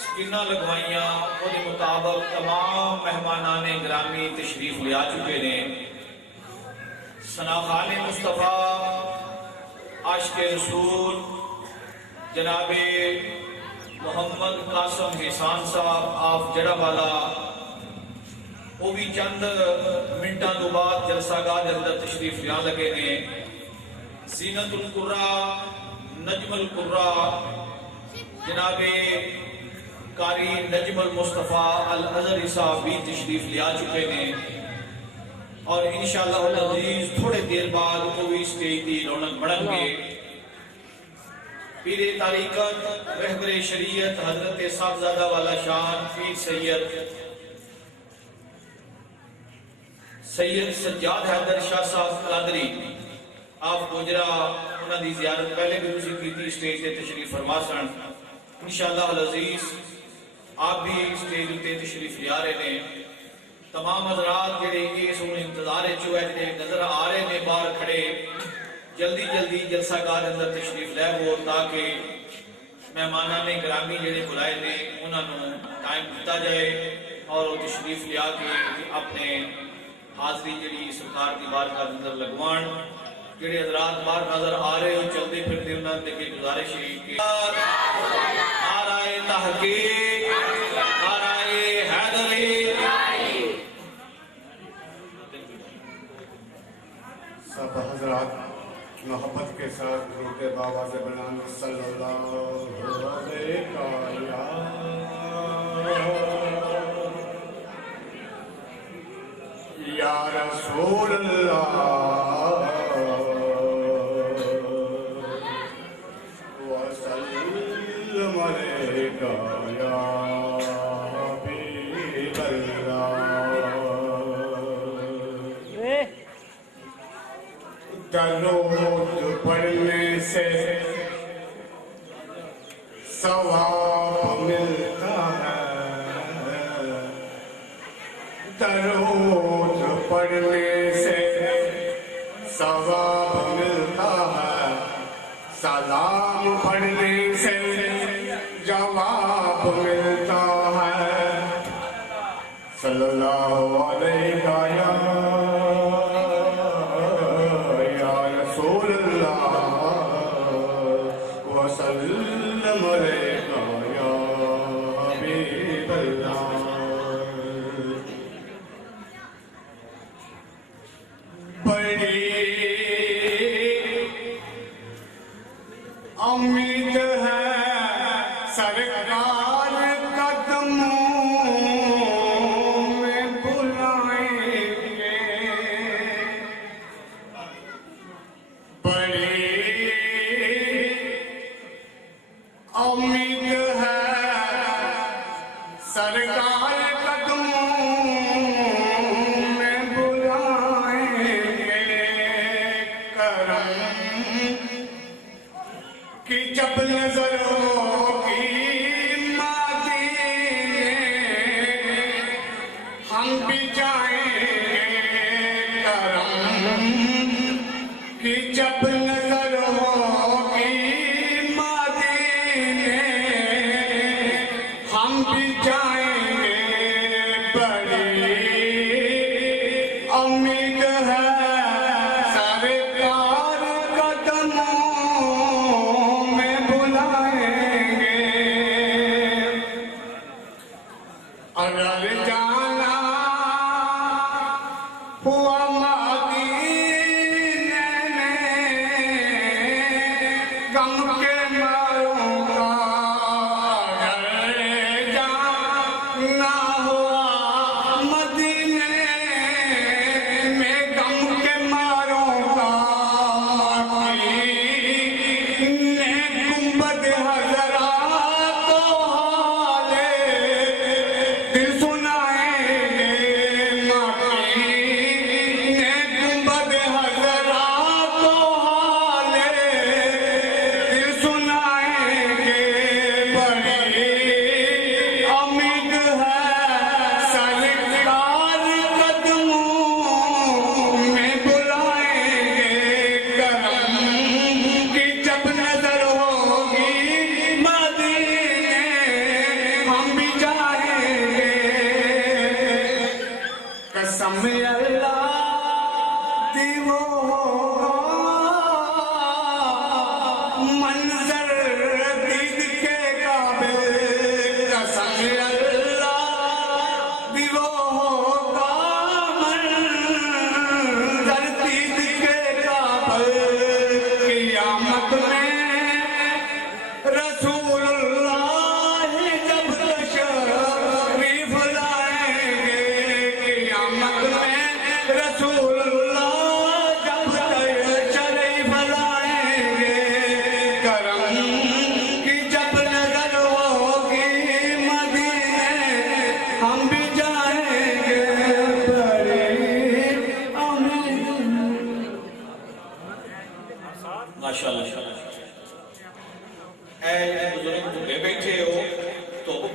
سکینہ لگوائیاں وہ مطابق تمام مہمانان گرامی تشریف لیا چکے ہیں۔ ثناخان مصطفیٰ عاشق رسول جناب محمد قاسم حسان صاحب آف جڑا والا وہ بھی چند منٹاں تو بعد جلسہ گاہ کے اندر تشریف لیا لگے ہیں۔ زینت القرا نجم القرا جناب قاری نجم المصطفیٰ الازہری صاحب بھی تشریف لیا چکے ہیں اور انشاءاللہ العزیز تھوڑے دیر بعد وہ بھی اسٹیج کی رونق بڑھن گے۔ پیر طریقت رہبر شریعت حضرت صاحبزادہ والا شان پیر سید سجاد حیدر شاہ صاحب قادری آپ گجرا انہاں دی زیارت پہلے بھی اسی کی تھی اسٹیج سے تشریف فرما سن۔ انشاءاللہ العزیز آپ بھی اسٹیج تے تشریف لیا رہے ہیں۔ تمام حضرات جڑے اس انتظار چوئے جڑے نظر آ رہے ہیں باہر کھڑے جلدی جلدی جلسہ گاہ اندر تشریف لے ہو تاکہ مہمانان نے گرامی جڑے بلائے نے انہاں نوں ٹائم دتا جائے اور وہ تشریف لیا کے اپنے حاضری جڑی سرکار کی بارگاہ کے اندر لگوان۔ جڑے حضرات باہر نظر آ رہے ہو چلتے پھرتے انہاں دے کے گزارش ہے کہ نعرہ تحقیق نعرہ حیدری سب حضرات محبت کے ساتھ درود بابا سے بلند صلی اللہ علیہ یا رسول اللہ وسلم علیکہ یا حبیب اللہ۔ درود پڑھنے سے ثواب ملتا ہے، درود پڑھنے سے ثواب ملتا ہے، سلام پڑھنے سے جواب ملتا ہے۔ صلی اللہ علیہ وسلم علیکہ یا حبیب اللہ۔ بڑی امید ہے سرکار قدموں میں بلائیں گے، بڑی امید ہے سرکار قدموں میں بلائیں گے، کرم کی جب نظر ہوگی مدینے ہم بھی جائیں گے، کرم کی جب نظر ہوگی ہم بھی جائیں گے، بڑی امید ہے سرکار قدموں میں بلائیں گے، اگر جانا ہوا مدینے میں غم کے ماروں گا، نہ ہوا مدینے میں غم کے ماروں گا، نے گنبد حضرات کو حالے دل سنا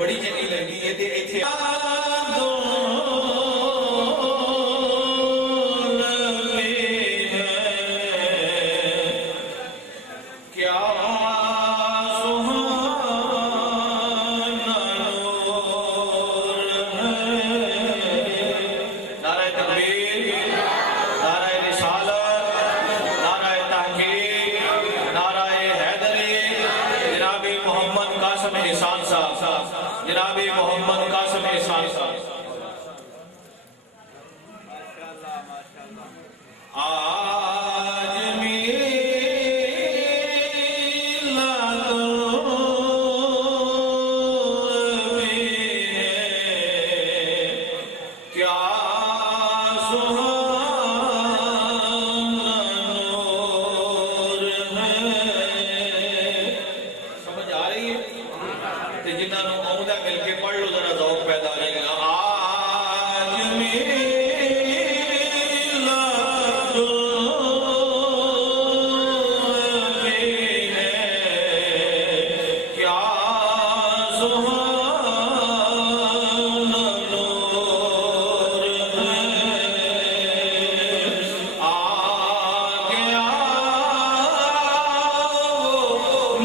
بڑی چنگی لگی ہے تے ایتھے جناب محمد قاسم احسان صاحب آج میلاد میں کیا مل کے پڑھ لو ذرا ذوق پیدا ہو جائے گا آج میلاد میں کیا سبحان نور ہے آ گیا نور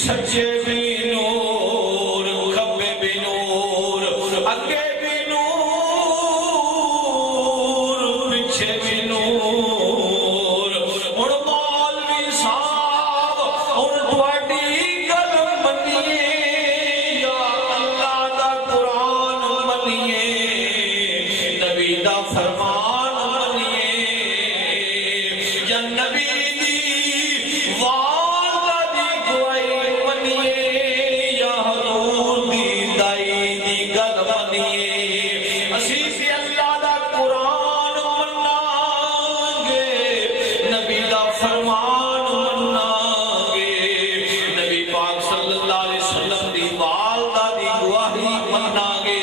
سچے بھی نور کھبے بھی نور اگے بھی نور پیچھے بھی نور اور مولوی صاحب اور تواڈی گل منیے یا اللہ دا قرآن منیے نبی دا فرمان منیے یا نبی دی فرمان مننا گے نبی پاک صلی اللہ علیہ وسلم دی والدہ دی گواہی مننا گے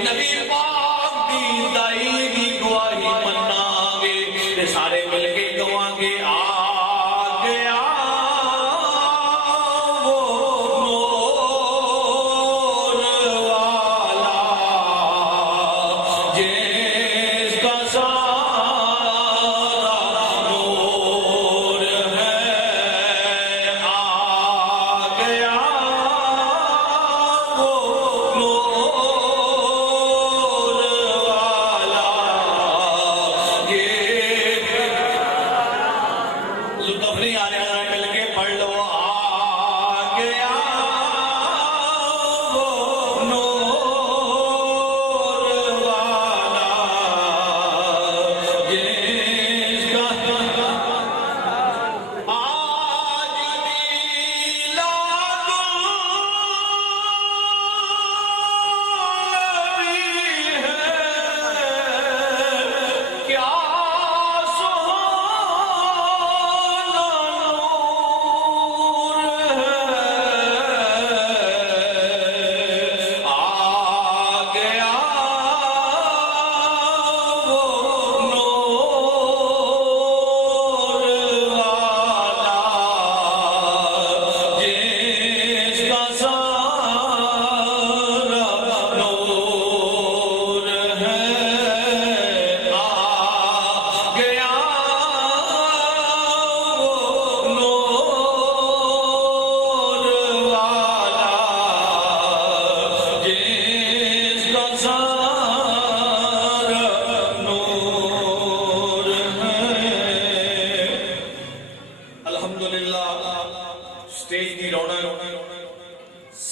نبی پاک دی دائی دی گواہی مننا گے تے سارے مل کے گواں گے آ گیا وہ نور والا جس کا سارا نور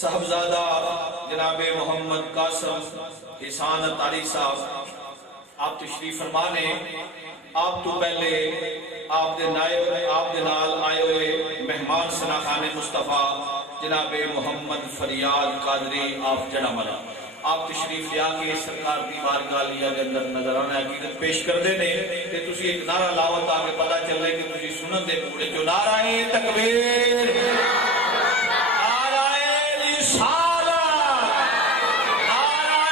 صاحبزادہ جناب محمد قاسم احسان اتاری صاحب آپ تشریف فرما نے آپ تو پہلے آپ دے نال آئے ہوئے مہمان سناخان مصطفیٰ جناب محمد فریاد قادری آپ جڑا ملا آپ تشریف لیا کے سرکار دی بارگاہ لیا کے اندر نظرانہ عقیدت پیش کر دے نے کہ تسی ایک نعرہ لاؤ تاکہ پتہ چل رہے کہ تسی سنن دے پورے جو نعرہ تکبیر نعرہ رسالت نعرہ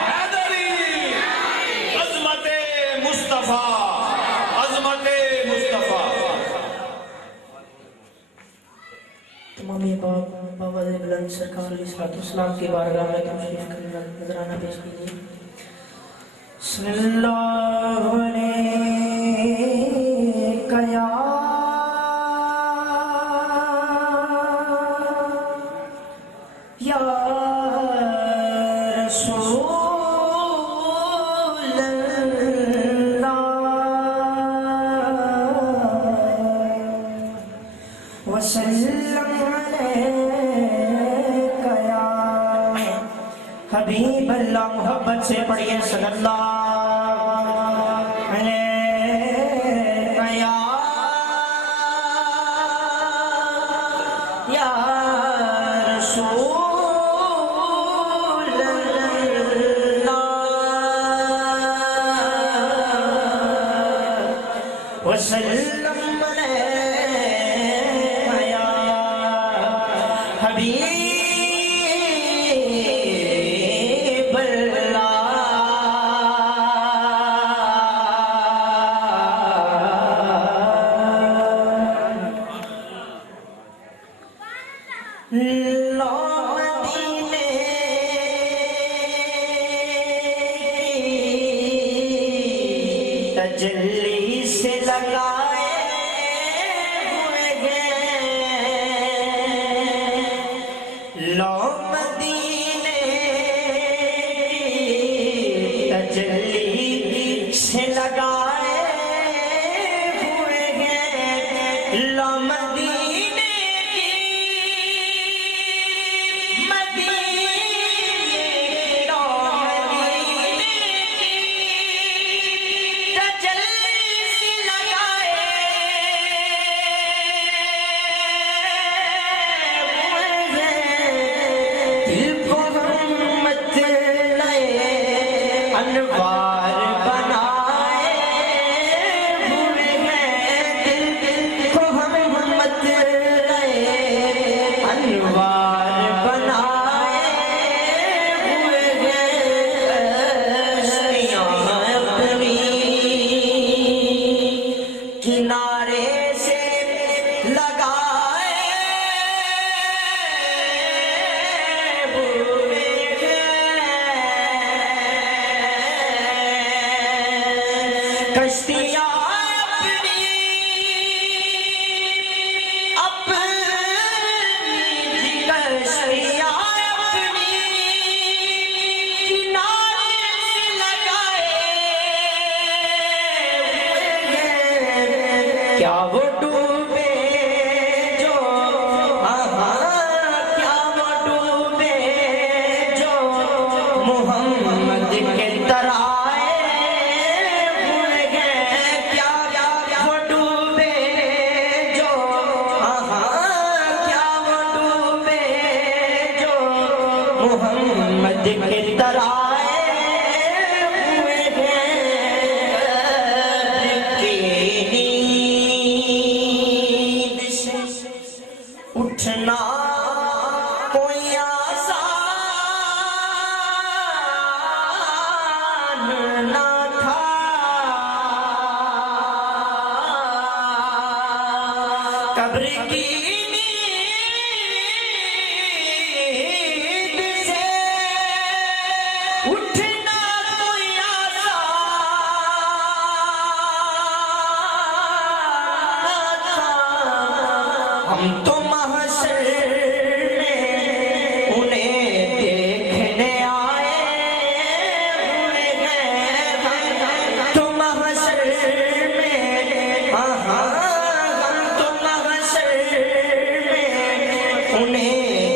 حیدری عظمت مصطفیٰ عظمت مصطفیٰ تمامی بابا دے بلند سرکار علیہ السلام کی بارگاہ میں تشریف کرنا نظرانہ پیش کیجیے صلی اللہ علیہ یا رسول اللہ وسلم حبیب اللہ محبت سے پڑھیے صلی اللہ علیہ یا رسول اللہ وسلم علیہ یا حبیب تجلی سے لگائے ہوئے گئے لو مدینے تجلی سے لگائے ہوئے گئے لو مدینے انوار بنائے ہوئے گئے دل کو ہم مت لائے انوار بنائے ہوئے گئے اپنی کنارے سے لگائے ہوئے کشتیاں اپنی کشتیاں اپنی کنارے سے لگائے کیا وہ ڈوبے جو کیا وہ ڈوبے جو محمد کے طرح محمد کے ترائے ہوئے ہیں کی نیند سے اٹھنا کوئی آسان نہ تھا قبر کی ہم تو محشر میں انہیں دیکھنے آئے ہوئے ہیں تو محشر میں ہم تو محشر میں انہیں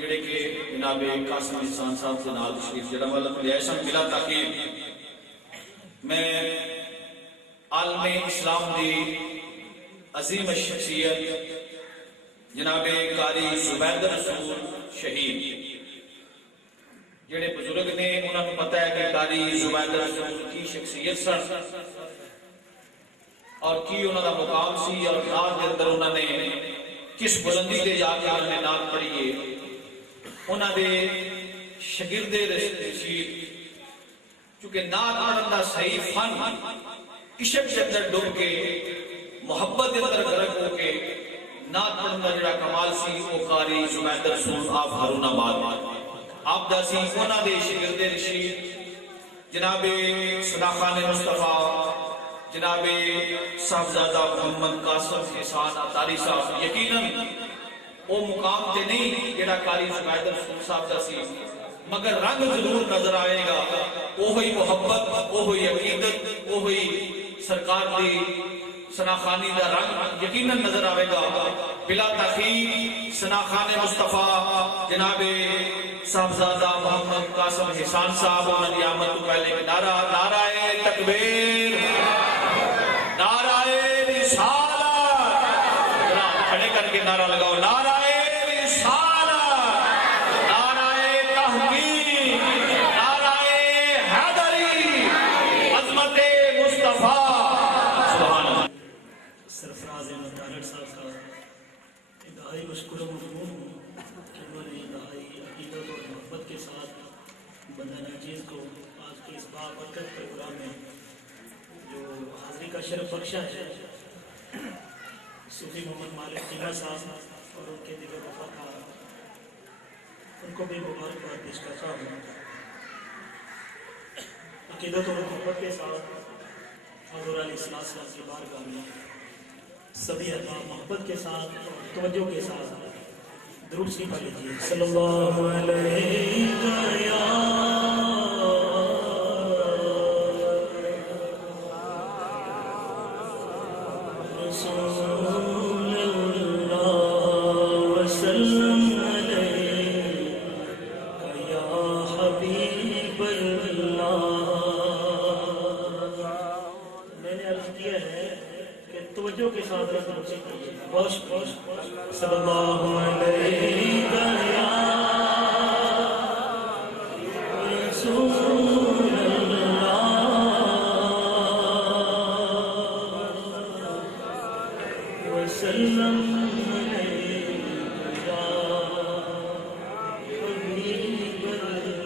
ਜਿਹੜੇ ਕਿ ਜਨਾਬ ਕਾਸਿਮ ਇਹਸਾਨ ਸਾਹਿਬ ਦੇ ਨਾਲ ਤਸ਼ਰੀਫ ਜਿਹੜਾ ਵਾਲਾ ਲਿਆਏ ਸਨ ਬਿਲਾ ਤਾਕੀਦ ਮੈਂ ਆਲਮੇ ਇਸਲਾਮ ਦੀ ਅਜ਼ੀਮ ਸ਼ਖਸੀਅਤ ਜਨਾਬ ਕਾਰੀ ਜ਼ੁਬੈਦ ਰਸੂਲ ਸ਼ਹੀਦ ਜਿਹੜੇ ਬਜ਼ੁਰਗ ਨੇ ਉਹਨਾਂ ਨੂੰ ਪਤਾ ਹੈ ਕਿ ਕਾਰੀ ਜ਼ੁਬੈਦ ਰਸੂਲ ਕੀ ਸ਼ਖਸੀਅਤ ਸਨ ਔਰ ਕੀ ਉਹਨਾਂ ਦਾ ਮੁਕਾਮ ਸੀ ਔਰ ਨਾਤ ਦੇ ਅੰਦਰ ਉਹਨਾਂ ਨੇ ਕਿਸ ਬੁਲੰਦੀ ਤੇ ਜਾ ਕੇ ਉਹਨਾਂ ਨੇ ਨਾਤ ਪੜ੍ਹੀ ਹੈ। ਉਹਨਾਂ ਦੇ ਸ਼ਾਗਿਰਦ ਰਸ਼ੀਦ ਚੁੱਕੇ ਨਾਤ ਪੜ੍ਹਨ ਦਾ ਸਹੀ ਫਨ ਇਸ਼ਕ ਦੇ ਅੰਦਰ ਡੁੱਬ ਕੇ ਮੁਹੱਬਤ ਦੇ ਅੰਦਰ ਗਰਕ ਹੋ ਕੇ ਨਾਤ ਪੜ੍ਹਨ ਦਾ ਜਿਹੜਾ ਕਮਾਲ ਸੀ ਉਹ ਕਾਰੀ ਜ਼ੁਬੈਦ ਰਸੂਲ ਆਪ ਹਾਰੂਨਾਬਾਦ ਆਪ ਦਾ ਸੀ। ਉਹਨਾਂ ਦੇ ਸ਼ਾਗਿਰਦ ਰਸ਼ੀਦ ਜਨਾਬ ਸਦਾਖਾਨ ਮੁਸਤਫਾ جناب صاحبزادہ محمد قاسم احسان عطاری صاحب یقیناً وہ مقام تے نہیں جڑا قاری زبید رسول صاحب دا سی مگر رنگ ضرور نظر آئے گا وہی محبت وہی عقیدت وہی سرکار دی سناخانی دا رنگ یقیناً نظر آئے گا بلا تاخیر سناخان مصطفیٰ جناب صاحبزادہ محمد قاسم احسان صاحب انہوں نے آمد تو پہلے کہ نعرہ تکبیر نعرہ رسالت کھڑے کر کے نعرہ لگاؤ نعرہ رسالت نعرہ تحقیق نعرہ حیدری عظمت مصطفیٰ سبحان اللہ۔ سرفراز احمد طاہر صاحب کا انتہائی مشکور و ممنون ہوں کہ انہوں نے انتہائی عقیدت اور محبت کے ساتھ بندہ ناچیز کو آج کے اس باقر عقیدت پروگرام میں جو حاضری کا شرف بخشا ہے صوفی محمد مالک چیمہ صاحب اور ان کے دیگر وفادار، ان کو بھی مبارکباد پیش کرتا ہوں۔ عقیدت اور محبت کے ساتھ حضور علیہ السلام کی بارگاہ میں سبھی احباب محبت کے ساتھ اور توجہ کے ساتھ درود شریف پڑھ لیجیے۔ صلی اللہ علیہ یا رسول اللہ وسلم علیک یا حبیب اللہ۔ میں نے عرض کیا ہے کہ توجہ کے ساتھ رسول صلی اللہ علیہ یا رسول اللہ وسلم علیک یا حبیب اللہ۔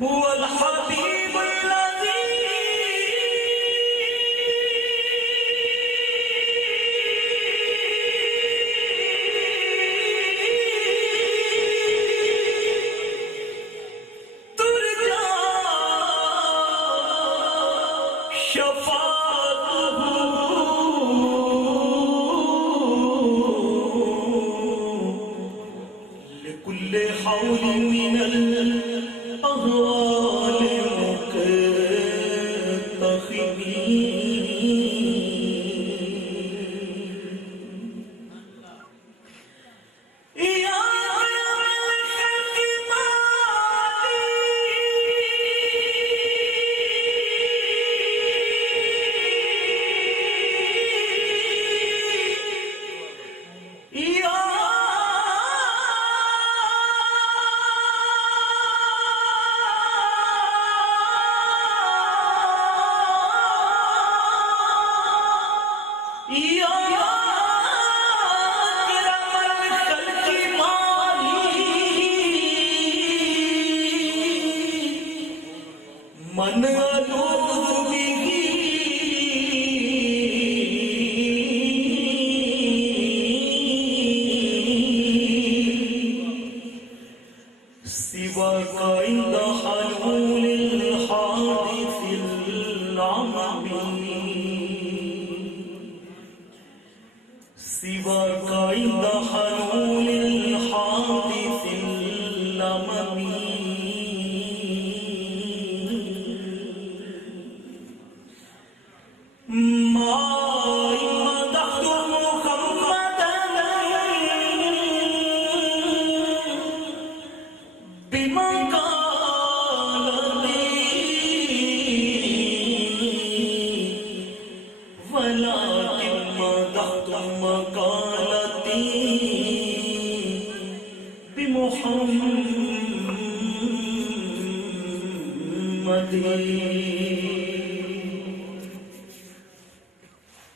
هو الحبيب حول من الأهوال مكتخبين يا من سواك عند حلول الحادث العممي سواك عند حلول الحادث العممي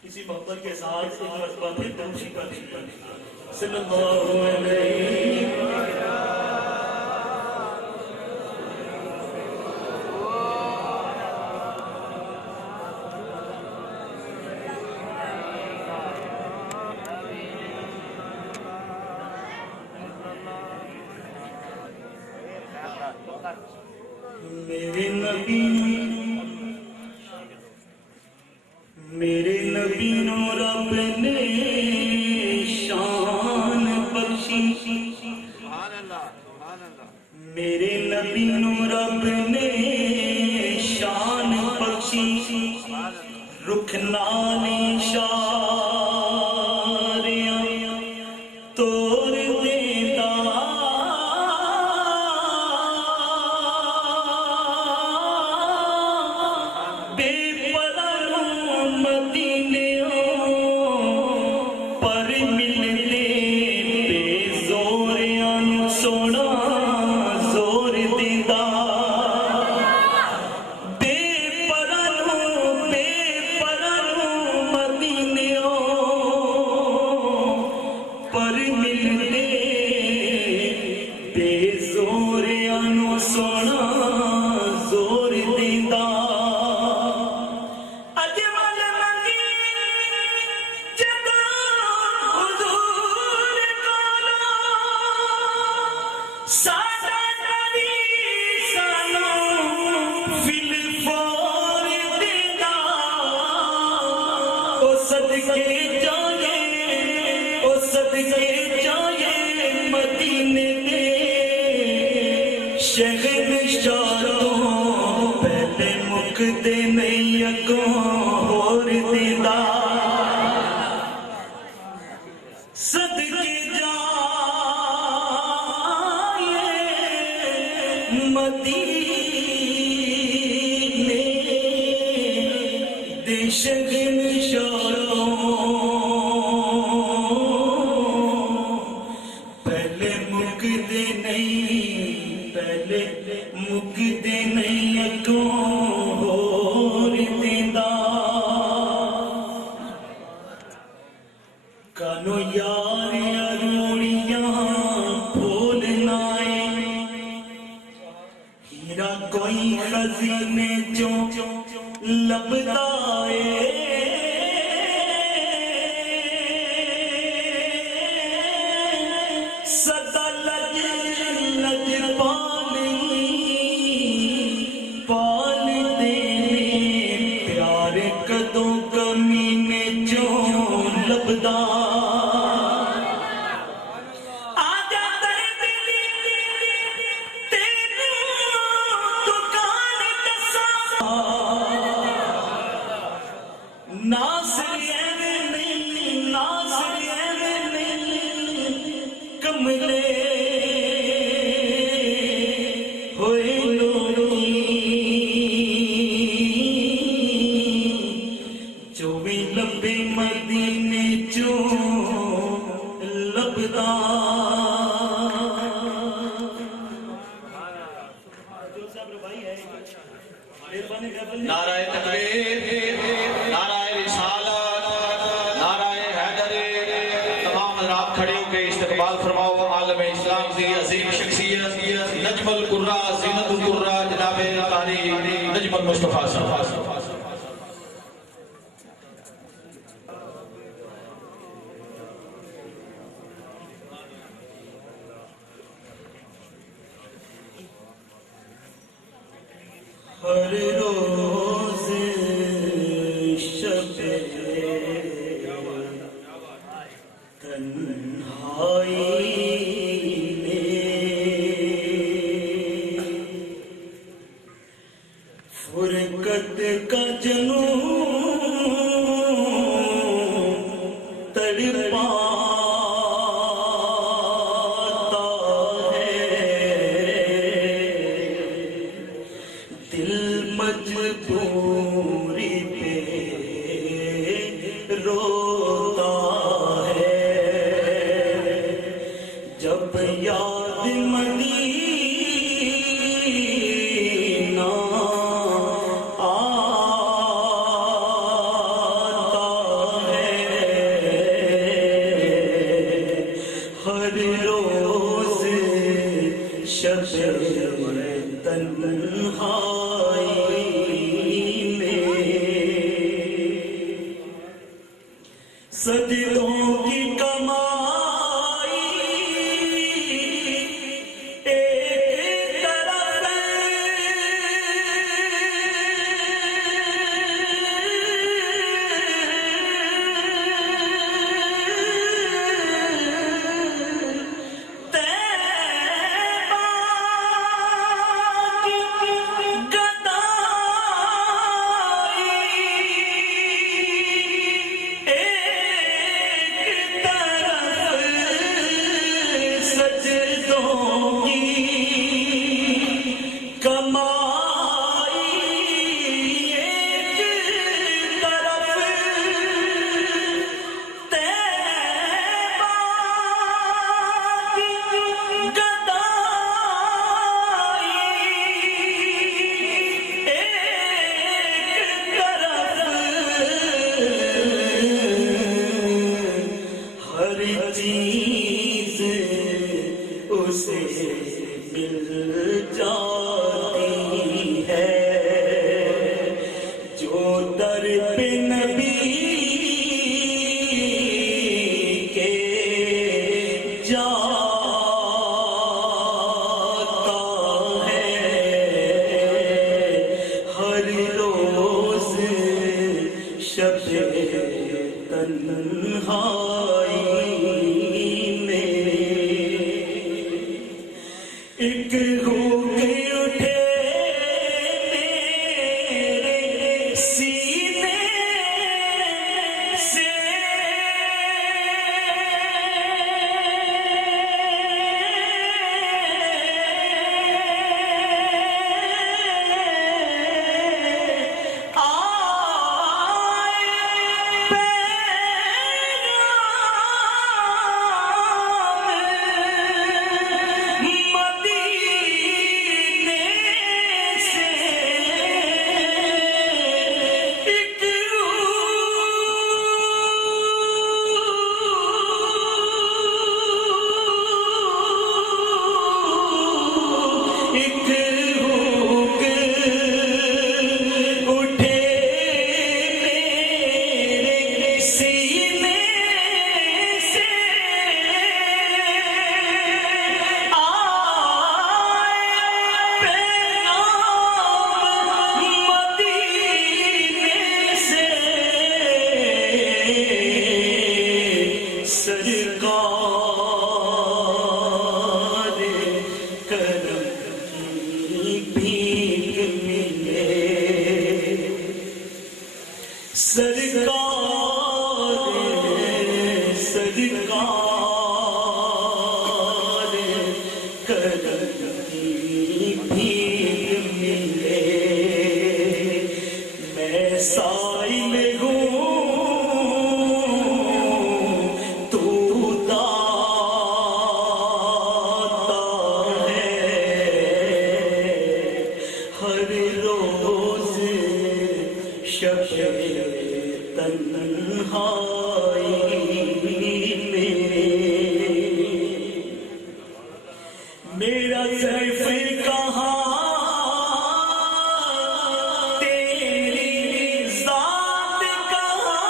کسی بختر کے ساتھ ایک مرتبہ پھر دوسری پر صلی اللہ علیہ میرے نبی نو رب نے شان بخشی میرے نبی نو رب نے شان بخشی رکھنانی شاریاں توڑ دیتا پہلے مکتے نہیں اگوں اور دیدا صدقے جائے مدینے دے شگن شاروں پہلے مکتے نہیں پہلے مکتے نہیں اگوں اور دیدا کانو یار اروڑیاں بھولنا میرا کوئی خزینے جو لبدا سدا لج لج پال دے پیار کدوں کمینے جو لبدا نعرہ تکبیر، نعرہ رسالت، نعرہ حیدر، تمام حضرات کھڑے ہو کے استقبال فرماؤ عالم اسلام کی عظیم شخصیت نجم القرہ زینت القرہ جناب قاری نجم المصطفیٰ صلی اللہ علیہ وسلم۔ ہر روز شب تنہائی میں فرقت کا جنون تڑپاتا مجبوری پہ روتا ہے جب یاد مدینہ آتا ہے ہر روز شب سجدوں کی کمائی ایک طرف چیز اسے مل جاتی ہے جو در پہ نبی کے جاتا ہے ہر روز شب تنہائی ایک ہو کے اٹھے میرے سینے سے شب تنہائی میں میرا صرف کہاں تیری ذات کہاں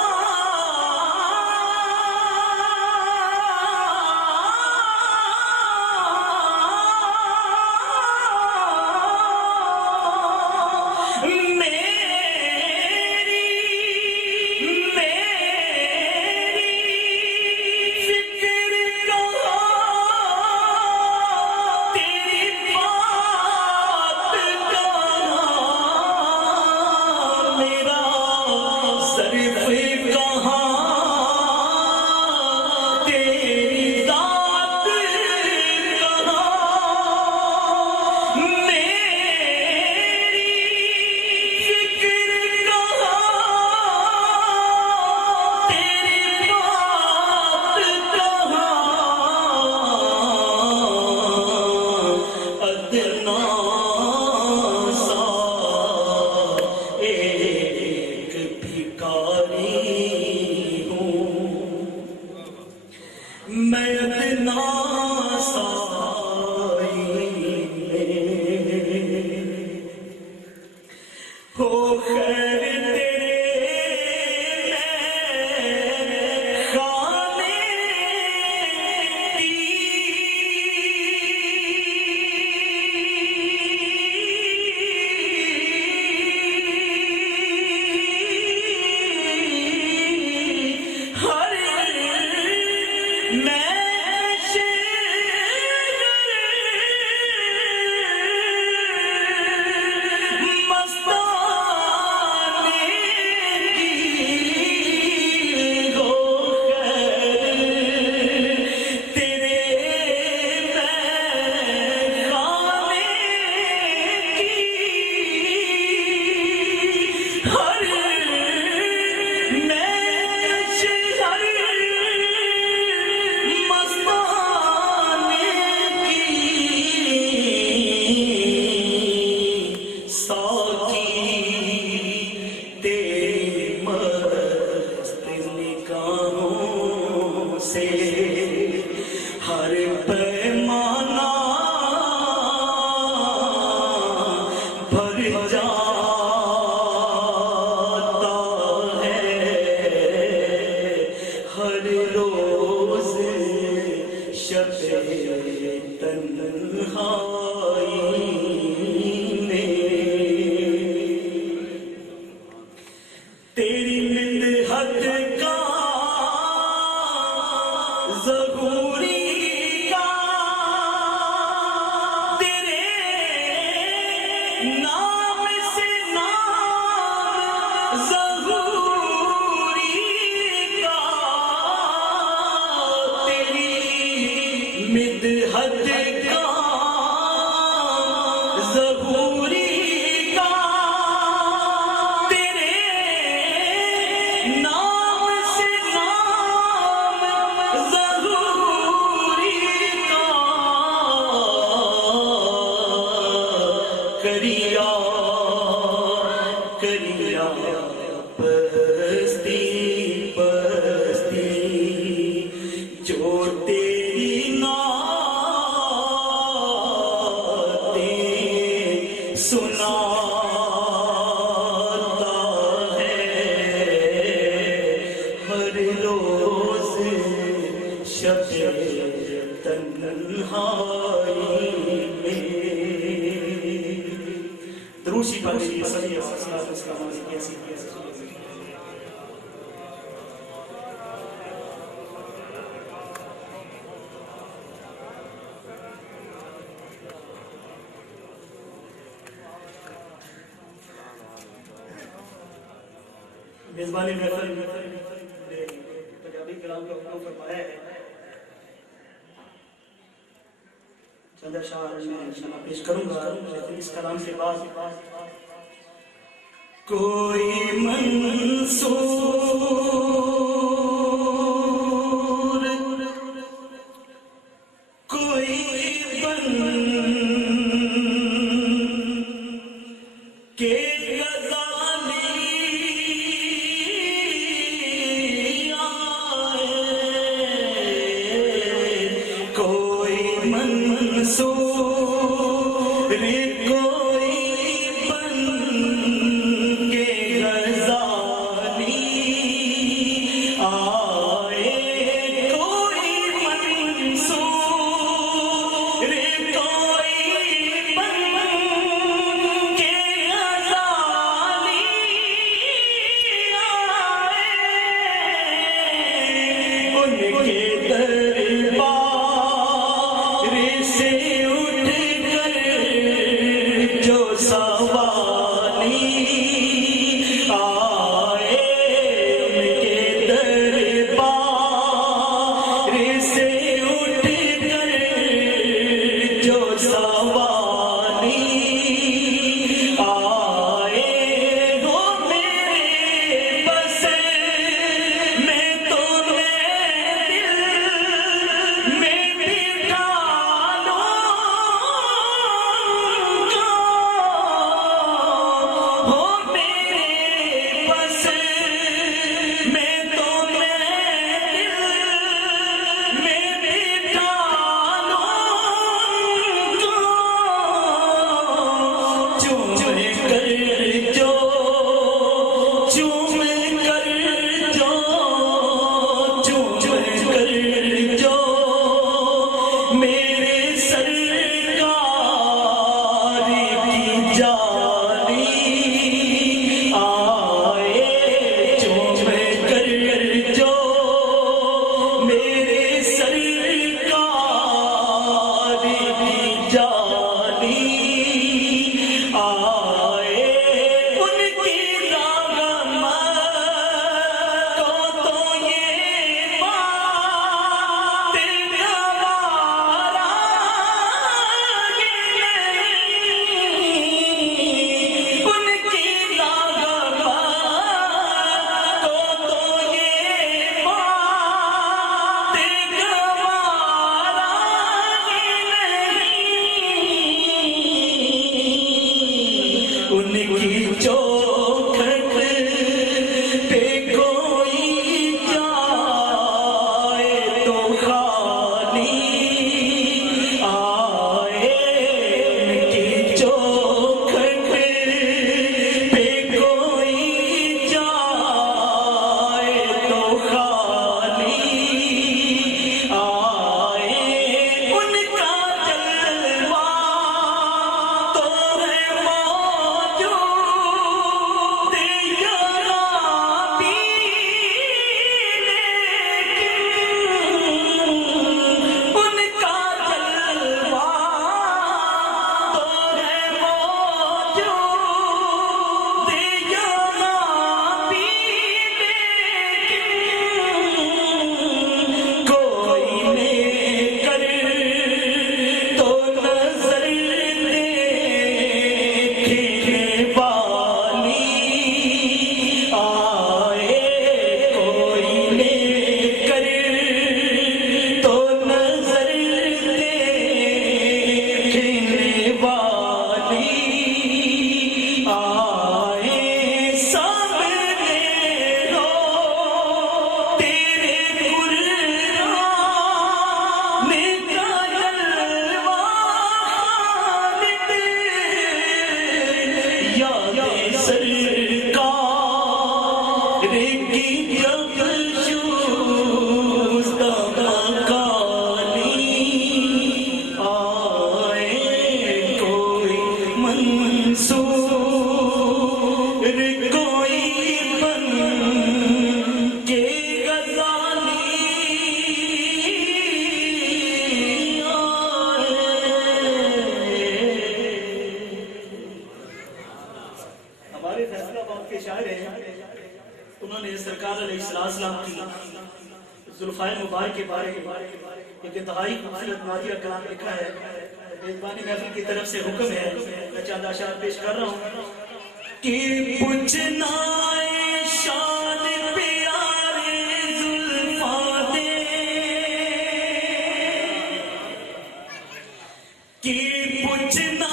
میں ادنا سائی میں ہو خیر تیرے خانے ہر پیمانہ بھر جاتا ہے ہر روز شب تنہائی میں تیری مدحت کا ضروری کا تیرے نام سے نام ضروری کا تیری مدحت کا ضروری کا تیرے نام سے نام کریا کریا پستی پستی جو تیری نعتیں سناتا ہے ہر روز شب تنہائی میں دروشی پاکی صلی اللہ علیہ وسلم میزبانی محفل پنجابی کلام کا حکم فرمایا ہے چند اشعار میں شمع پیش کروں گا لیکن اس کلام سے بعد کوئی منصور کوئی بن کے غزالی زلفائے مبارک کے بارے ایک انتہائی خوبصورت نعتیہ کلام لکھا ہے. میزبانی محفل کی طرف سے حکم ہے میں چند اشعار پیش کر رہا ہوں کہ پوچھنا شان پیارے زلفاں دے کہ پوچھنا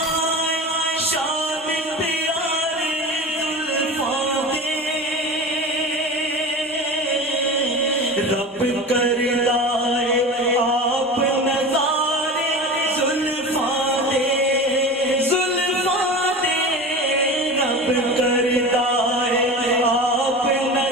شان پیارے زلفاں دے رب کردا ہے آپ نظارے زلفاں دے رب کردا ہے آپ نظارے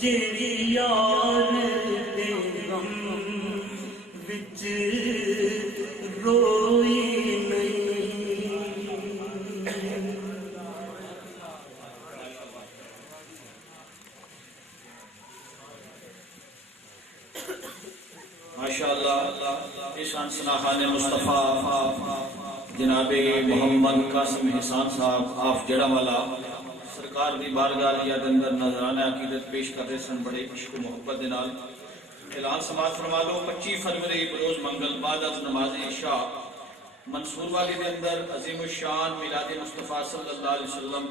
جیڑی یار دے غم وچ روئی نہیں ماشاءاللہ اس انسناخان مصطفیٰ جناب محمد قاسم احسان صاحب آف جڑا والا سرکار دی بارگاہ عالیہ دے اندر نذرانہ عقیدت پیش کر رہے سن بڑے عشق و محبت دے نال اعلان سماعت فرما لو 25 فروری بروز منگل بعد از نماز عشاء منصور والی دے اندر عظیم الشان میلاد مصطفیٰ صلی اللہ علیہ وسلم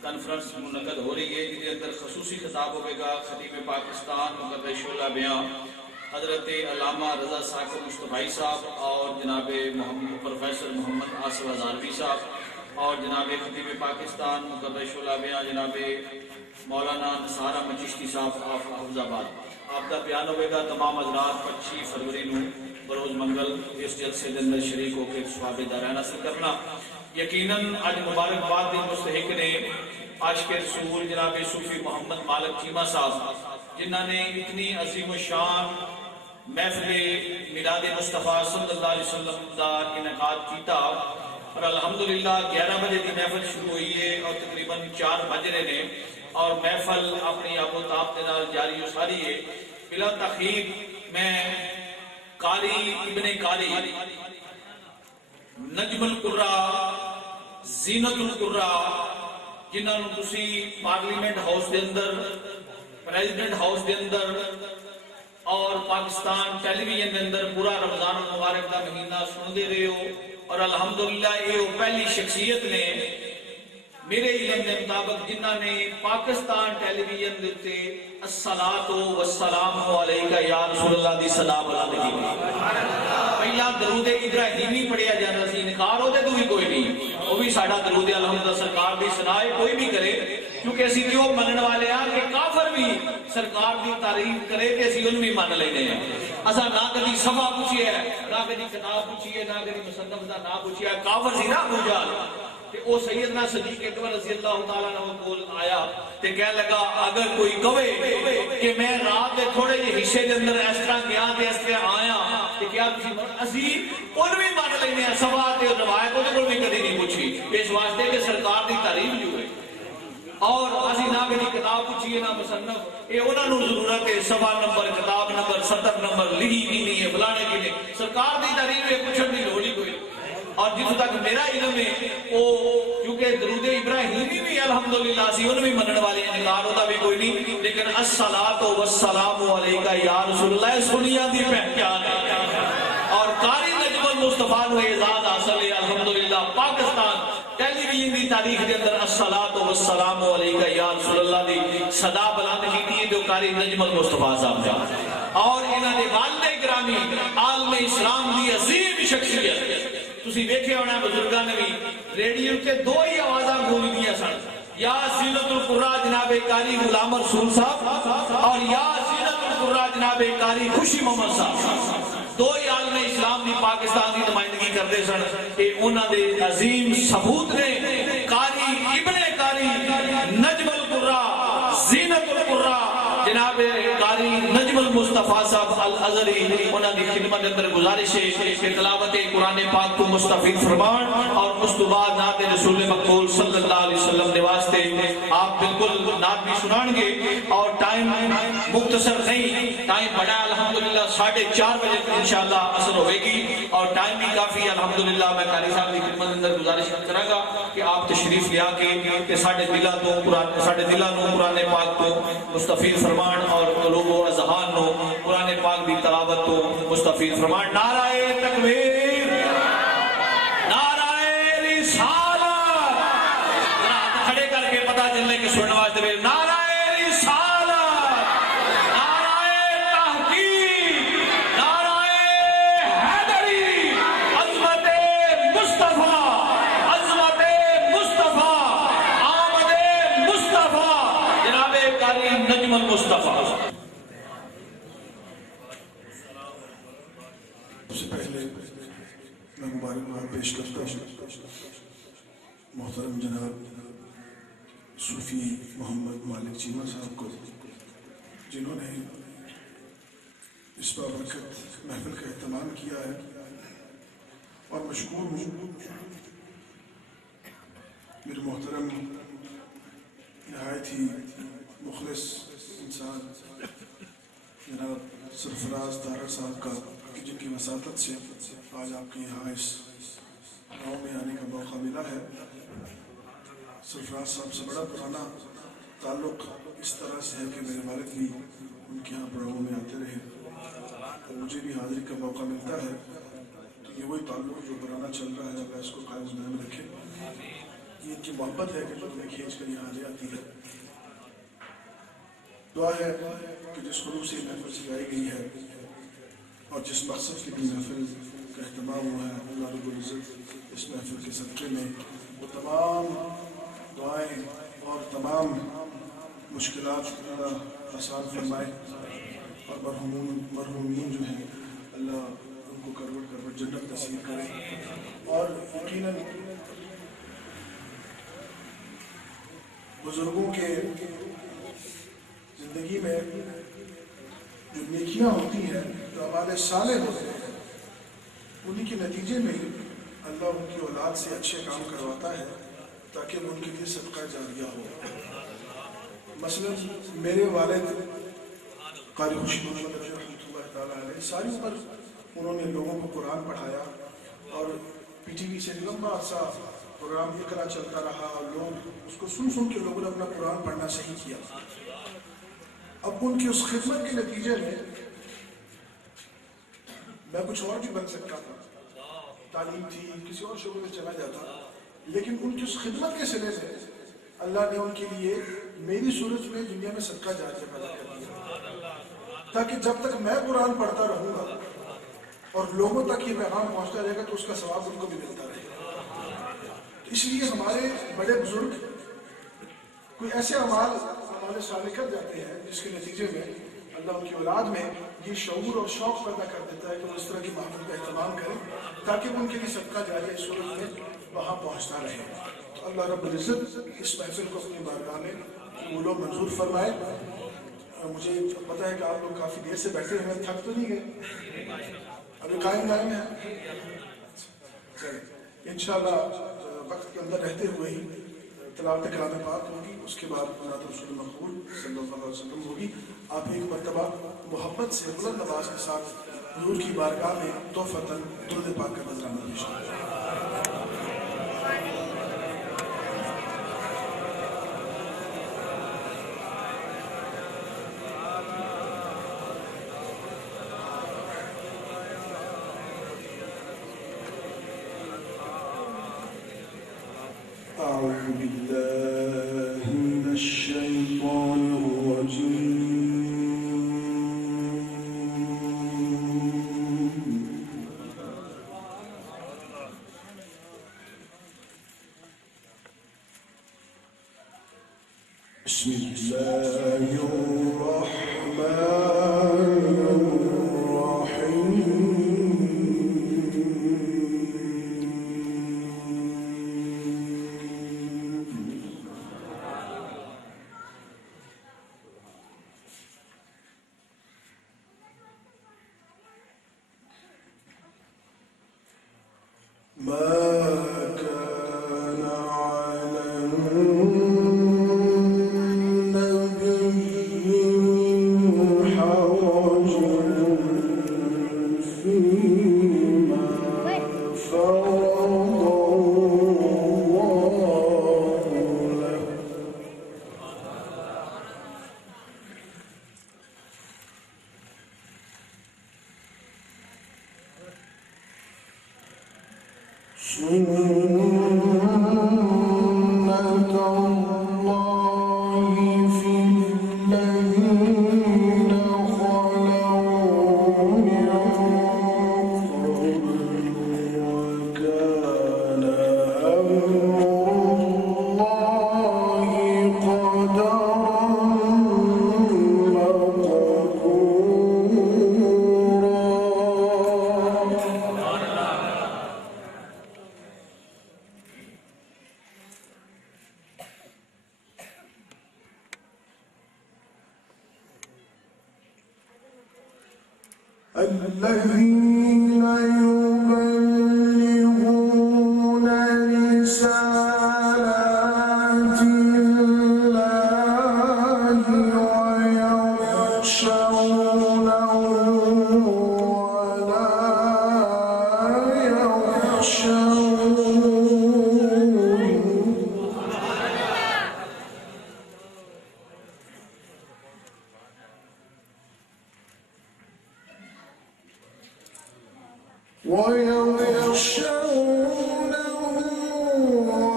کانفرنس منعقد ہو رہی ہے جس کے اندر خصوصی خطاب ہوئے گا خطیب پاکستان مقرر شعلہ بیان حضرت علامہ رضا ثاقب مصطفی صاحب اور جناب پروفیسر محمد آصف ہزاروی صاحب اور جناب خطیب پاکستان مقرر شعلہ بیان جناب مولانا نثار احمد چشتی صاحب آف حفظ آباد آپ کا بیان ہوئے گا تمام حضرات 25 فروری نو بروز منگل اس جلسے کے اندر شریک ہو کے ثواب دارین حاصل کرنا یقیناً آج مبارکباد دن مستحق نے عاشق رسول جناب صوفی محمد مالک چیمہ صاحب جنہوں نے اتنی عظیم و شان محفل میلاد مصطفیٰ صلی اللہ علیہ وسلم کا انعقاد کیتا اور الحمدللہ 11 بجے کی محفل شروع ہوئی ہے اور تقریباً 4 بج رہے ہیں اور محفل اپنی آب و تاب کے نال جاری و ساری ہے بلا تخیر میں قاری ابن قاری نجم القرہ زینت القرہ جنہوں نے تسی پارلیمنٹ ہاؤس دے اندر پریزیڈنٹ ہاؤس دے اندر اور پاکستان ٹیلی ویژن دے اندر پورا رمضان المبارک کا مہینہ سن دے رہے ہو اور الحمدللہ یہ پہلی شخصیت نے میرے علم کے مطابق جنہوں نے پاکستان ٹیلی ویژن دے الصلاۃ والسلام علیکہ یا رسول اللہ دی صدا بلند کی پہلا درود ابراہیمی پڑھیا جاتا سی انکار ہوتے تو بھی کوئی نہیں وہ بھی ساڈا درود الحمدللہ سرکار دی سنائے کوئی بھی کرے کیونکہ اسی کیوں منن والے ہیں کہ کافر بھی سرکار دی تعریف کرے کہ اسی ان بھی من لینے ہیں اسا نہ کبھی صفحہ پوچھیے نہ کبھی کتاب پوچھیے نہ کبھی مصنف دا نہ پوچھیے کافر سی نہ ابو جہل کہ او سیدنا صدیق اکبر رضی اللہ تعالیٰ عنہ کول آیا تے کہنے لگا اگر کوئی کہے کہ میں رات دے تھوڑے جے حصے دے اندر اس طرح گیا تے اس طرح آیا تے کیا تسی اسی اور بھی مان لینے ہیں صفحہ تے روایت او کول بھی کدی نہیں پوچھی اس واسطے کہ سرکار دی تعریف جو ہے اور اسی نہ کبھی کتاب پوچھیے نہ مصنف اے انہاں نوں ضرورت ہے صفحہ نمبر کتاب نمبر سطر نمبر لکھی کی نہیں ہے فلانے کی نہیں سرکار دی تعریف ہے پوچھن دی لوڑ ہی کوئی اور جس تک میرا علم ہے وہ کیونکہ درود ابراہیمی بھی الحمدللہ سی ان بھی منن والے انکار ہوتا بھی کوئی نہیں لیکن الصلاۃ والسلام علیکہ یا رسول اللہ سنیا دی پہچان ہے اور قاری نجم المصطفیٰ نو اعزاز حاصل ہے الحمدللہ پاکستان ٹیلی ویژن دی تاریخ دے اندر الصلاۃ والسلام علیکہ یا رسول اللہ دی صدا بلند کیتی ہے جو قاری نجم المصطفیٰ صاحب جا اور انہاں دے والد گرامی عالم اسلام دی عظیم شخصیت تسی دیکھے ہونا بزرگاں نے بھی ریڈیو تے دو ہی آوازاں گونجدیاں سن یا زینت القرہ جناب قاری غلام رسول صاحب اور یا زینت القرہ جناب قاری خوشی محمد صاحب دو ہی عالم اسلام دی پاکستان دی نمائندگی کرتے سن کہ انہاں دے عظیم ثبوت نے قاری ابن قاری نجم القرہ زینت القرہ جناب قاری نجم المصطفیٰ صاحب الازہری انہاں دی خدمت اندر گزارش ہے کہ تلاوت قرآن پاک کو مستفید فرمان اور اس تو بعد نعت رسول مقبول صلی اللہ علیہ وسلم دے واسطے آپ بالکل نعت بھی سنان گے اور ٹائم مختصر نہیں ٹائم بڑا الحمدللہ 4:30 بجے انشاءاللہ اثر ہوئے گی اور ٹائم بھی کافی الحمدللہ میں قاری صاحب کی خدمت اندر گزارش کروں گا کہ آپ تشریف لیا کہ ساڈے دلاں نو قرآن پاک کو مستفید فرمان اور قلوب و اذہان نو قرآن پاک دی تلاوت تو مستفید فرمان نعرہ تکبیر نعرہ رسالت کھڑے کر کے پتہ چلنے کے سننے واسطے نعرہ رسالت نعرہ تحقیق نعرہ حیدری عظمت مصطفیٰ آمد مصطفیٰ جناب قاری نجم المصطفیٰ سے پہلے میں مبارکباد پیش کرتا ہوں محترم جناب صوفی محمد مالک چیمہ صاحب کو جنہوں نے اس بابرکت محفل کا اہتمام کیا ہے، اور مشکور ہوں میرے محترم نہایت ہی مخلص انسان جناب سرفراز طاہر صاحب کا، جن کی وساطت سے آج آپ کے یہاں اس گاؤں میں آنے کا موقع ملا ہے۔ سرفراز صاحب سے بڑا پرانا تعلق اس طرح سے ہے کہ میرے والد بھی ان کے یہاں پڑاؤں میں آتے رہے، اور مجھے بھی حاضری کا موقع ملتا ہے، تو یہ وہی تعلق جو پرانا چل رہا ہے، اللہ اس کو قائم دائم رکھے۔ یہ ان کی محبت ہے کہ جو ہمیں کھینچ کر یہاں لے آتی ہے۔ دعا ہے کہ جس خلوص سے محفل سجائی گئی ہے اور جس مقصد کی بھی محفل کا اہتمام ہوا ہے، اللہ رب العزت اس محفل کے صدقے میں وہ تمام دعائیں اور تمام مشکلات اللہ آسان فرمائے، اور مرحومین جو ہیں اللہ ان کو کروٹ کروٹ جنت نصیب کرے۔ اور یقیناً بزرگوں کے زندگی میں جو نیکیاں ہوتی ہیں، جو اعمال صالح ہوتے ہیں، انہی کے نتیجے میں اللہ ان کی اولاد سے اچھے کام کرواتا ہے تاکہ وہ ان کے لیے صدقہ جاریہ ہو۔ مثلا میرے والد قاری خورشید محمد رفیع رحمۃ اللہ تعالیٰ علیہ ساری عمر انہوں نے لوگوں کو قرآن پڑھایا، اور پی ٹی وی سے لمبا عرصہ پروگرام اقرا چلتا رہا، اور لوگ اس کو سن سن کے لوگوں نے اپنا قرآن پڑھنا صحیح کیا۔ اب ان کی اس خدمت کے نتیجے میں کچھ اور بھی بن سکتا تھا، تعلیم تھی، کسی اور شعبے میں چلا جاتا، لیکن ان کی اس خدمت کے صلے سے اللہ نے ان کے لیے میری صورت میں دنیا میں صدقہ جاریہ پیدا کر دیا، تاکہ جب تک میں قرآن پڑھتا رہوں گا اور لوگوں تک یہ پیغام پہنچتا رہے گا تو اس کا ثواب ان کو بھی ملتا رہے گا۔ اس لیے ہمارے بڑے بزرگ کوئی ایسے اعمال صالح کر جاتے ہیں جس کے نتیجے میں اللہ ان کی اولاد میں یہ شعور اور شوق پیدا کر دیتا ہے کہ وہ اس طرح کی محفل کا اہتمام کریں تاکہ وہ ان کے لیے صدقہ جاریہ اس صورت میں وہاں پہنچتا رہے۔ تو اللہ رب العزت اس محفل کو اپنی بارگاہ میں قبول و منظور فرمائے۔ مجھے پتہ ہے کہ آپ لوگ کافی دیر سے بیٹھے ہوئے، تھک تو نہیں گئے؟ ابھی قائم دائم ہے؟ چلیں انشاءاللہ وقت کے اندر رہتے ہوئے ہی تلاوت کلام پاک ہوگی، اس کے بعد نعت رسول مقبول صلی اللہ علیہ وسلم ہوگی۔ آپ ایک مرتبہ محبت سے بلند آواز کے ساتھ حضور کی بارگاہ میں تحفۃً درود پاک کا نذرانہ پیش کریں۔ أعوذ بالله من الشيطان الرجيم بسم الله الرحمن الرحيم الذين يبلغون رسالات الله ويخشونه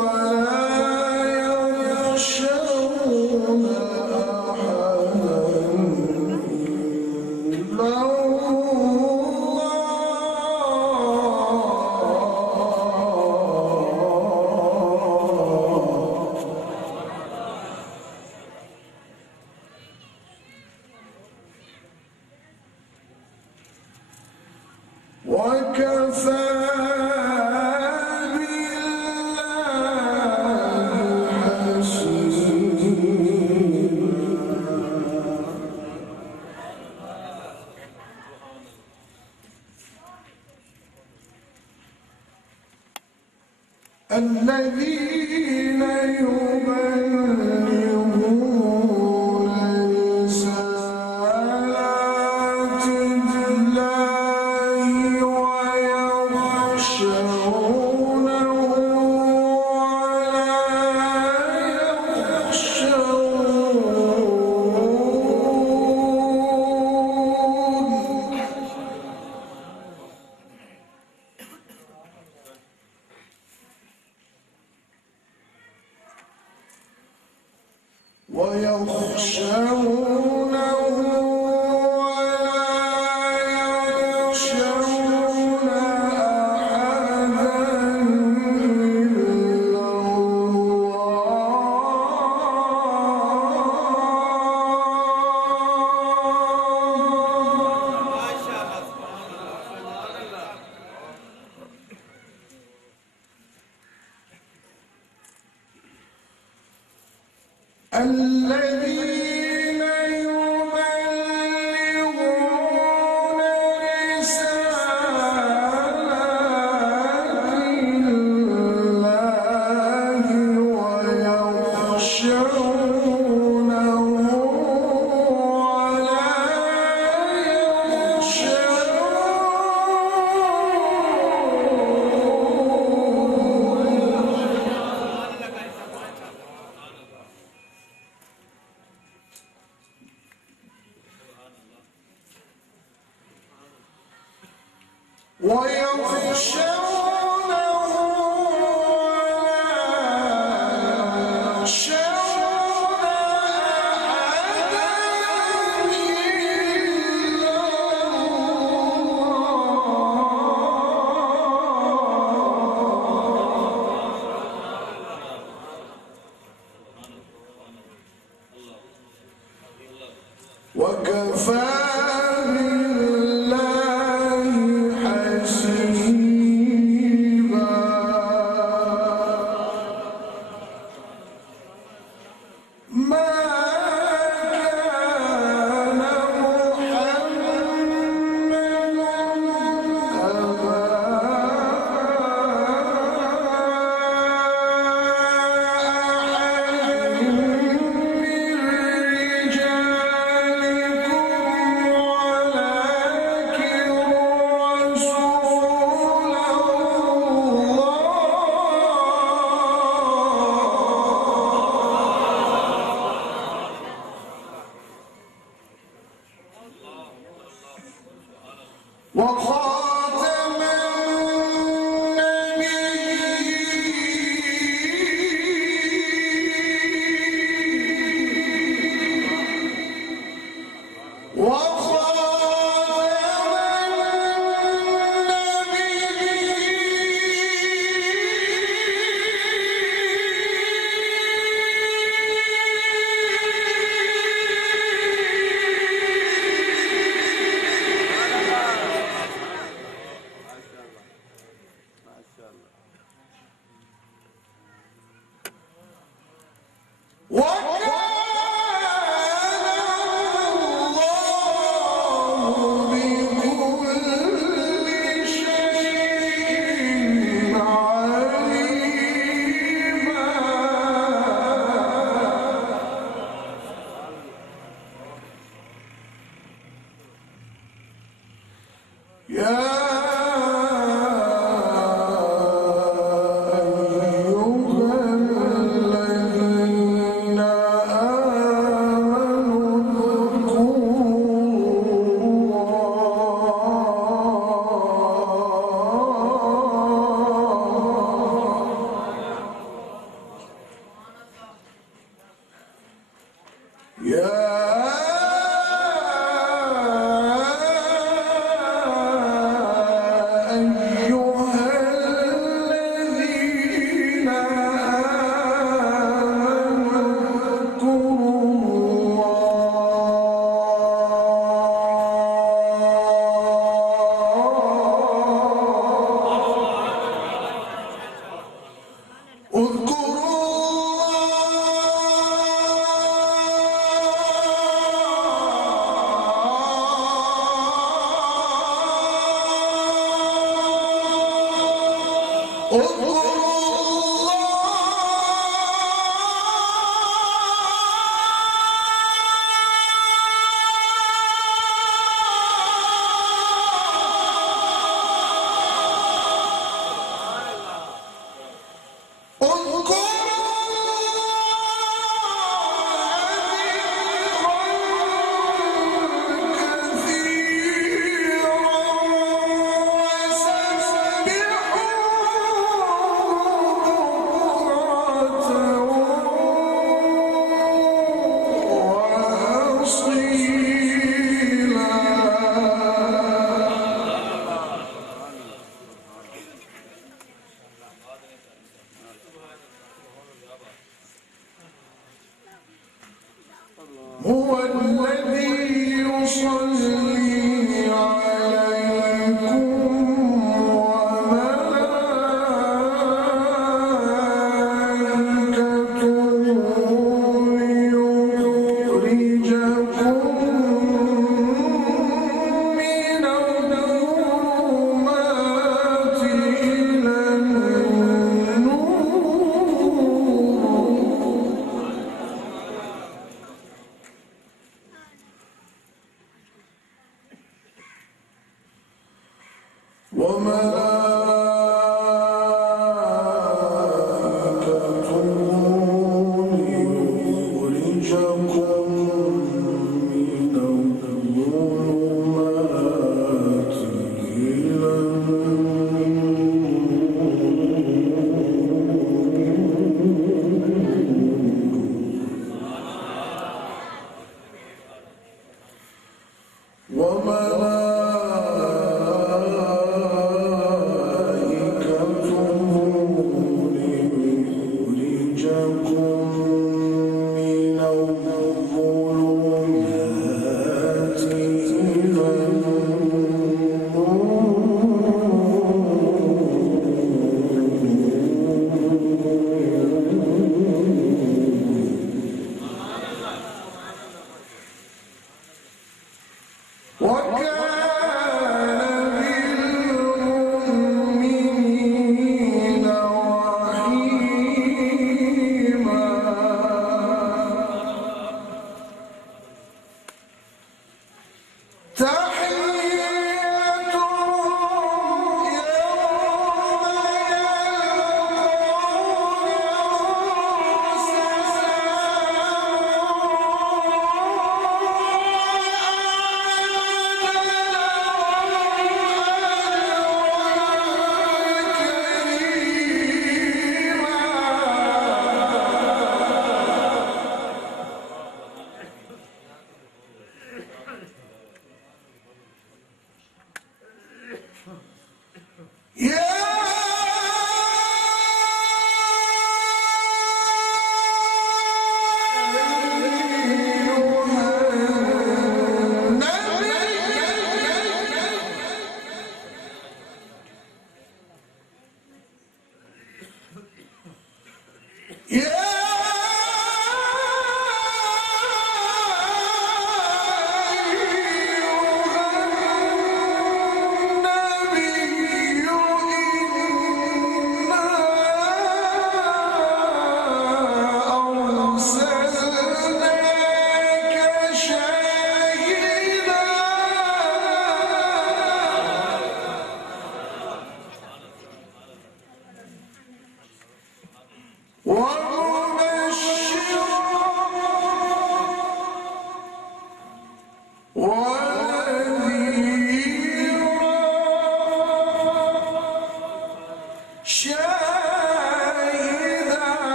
ولا يخشون أحدا إلا الله وكفى بالله حسيبا الذين يبلغون رسالات الله ويخشونه ولا ويخشونه ولا يخشون أحدا إلا الله الذين يبلغون رسالات الله ويخشونه ولا وكفى بالله حسيبا ما كان محمد أبا أحد من وخاتم النبيين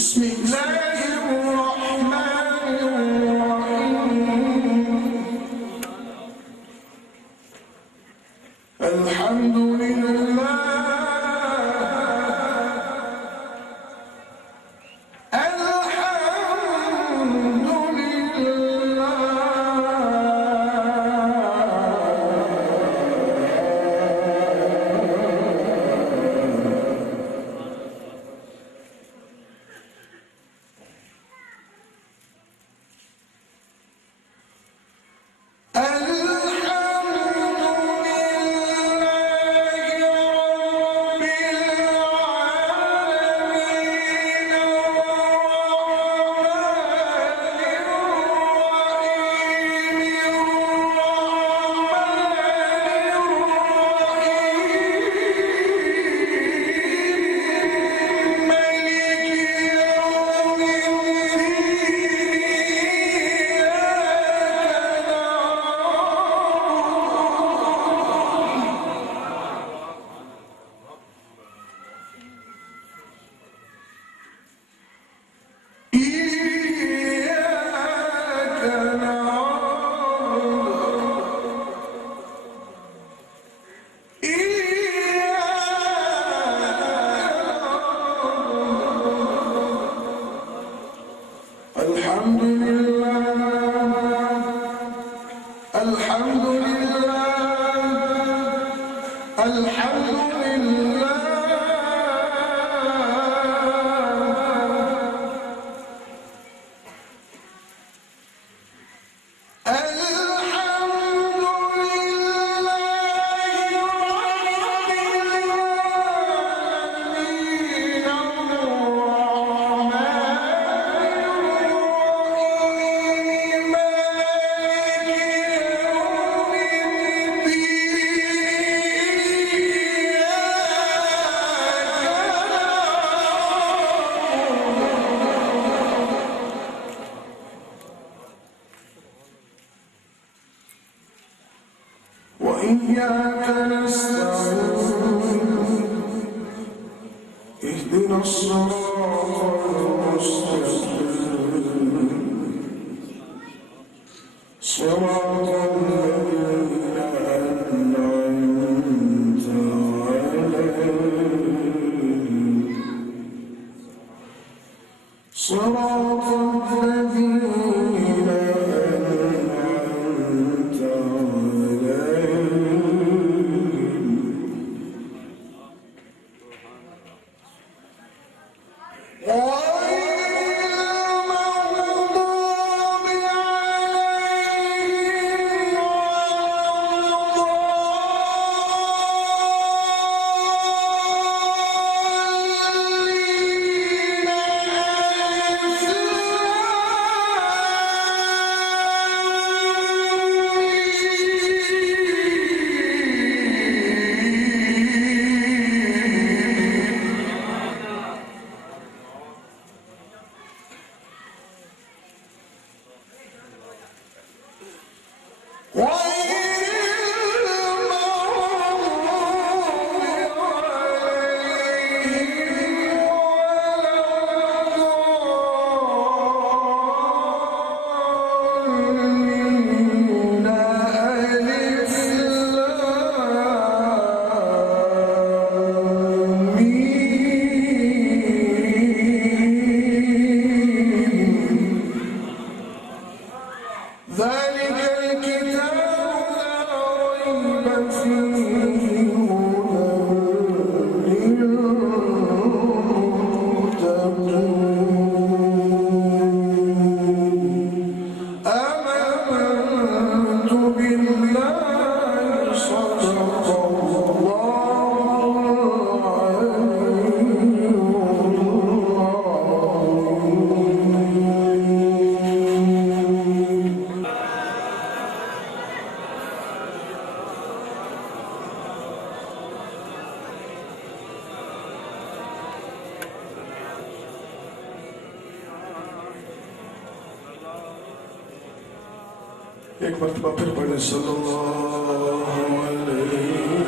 بسم الله الرحمن الرحيم الحمد لله الحمد وإياك نستعين اهدنا الصراط المستقيم صراط الذين أنعمت عليهم صراط الذين أنعمت ایک مرتبہ پھر پڑھیں صلی اللہ علیہ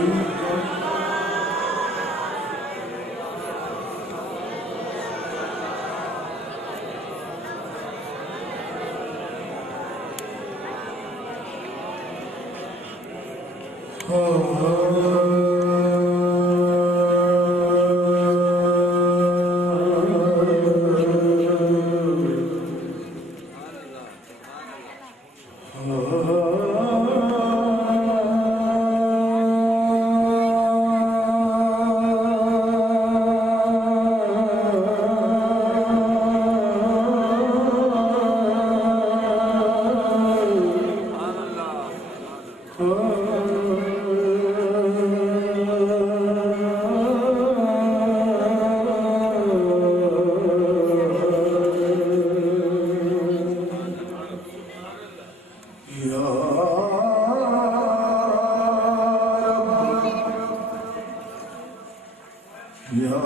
یا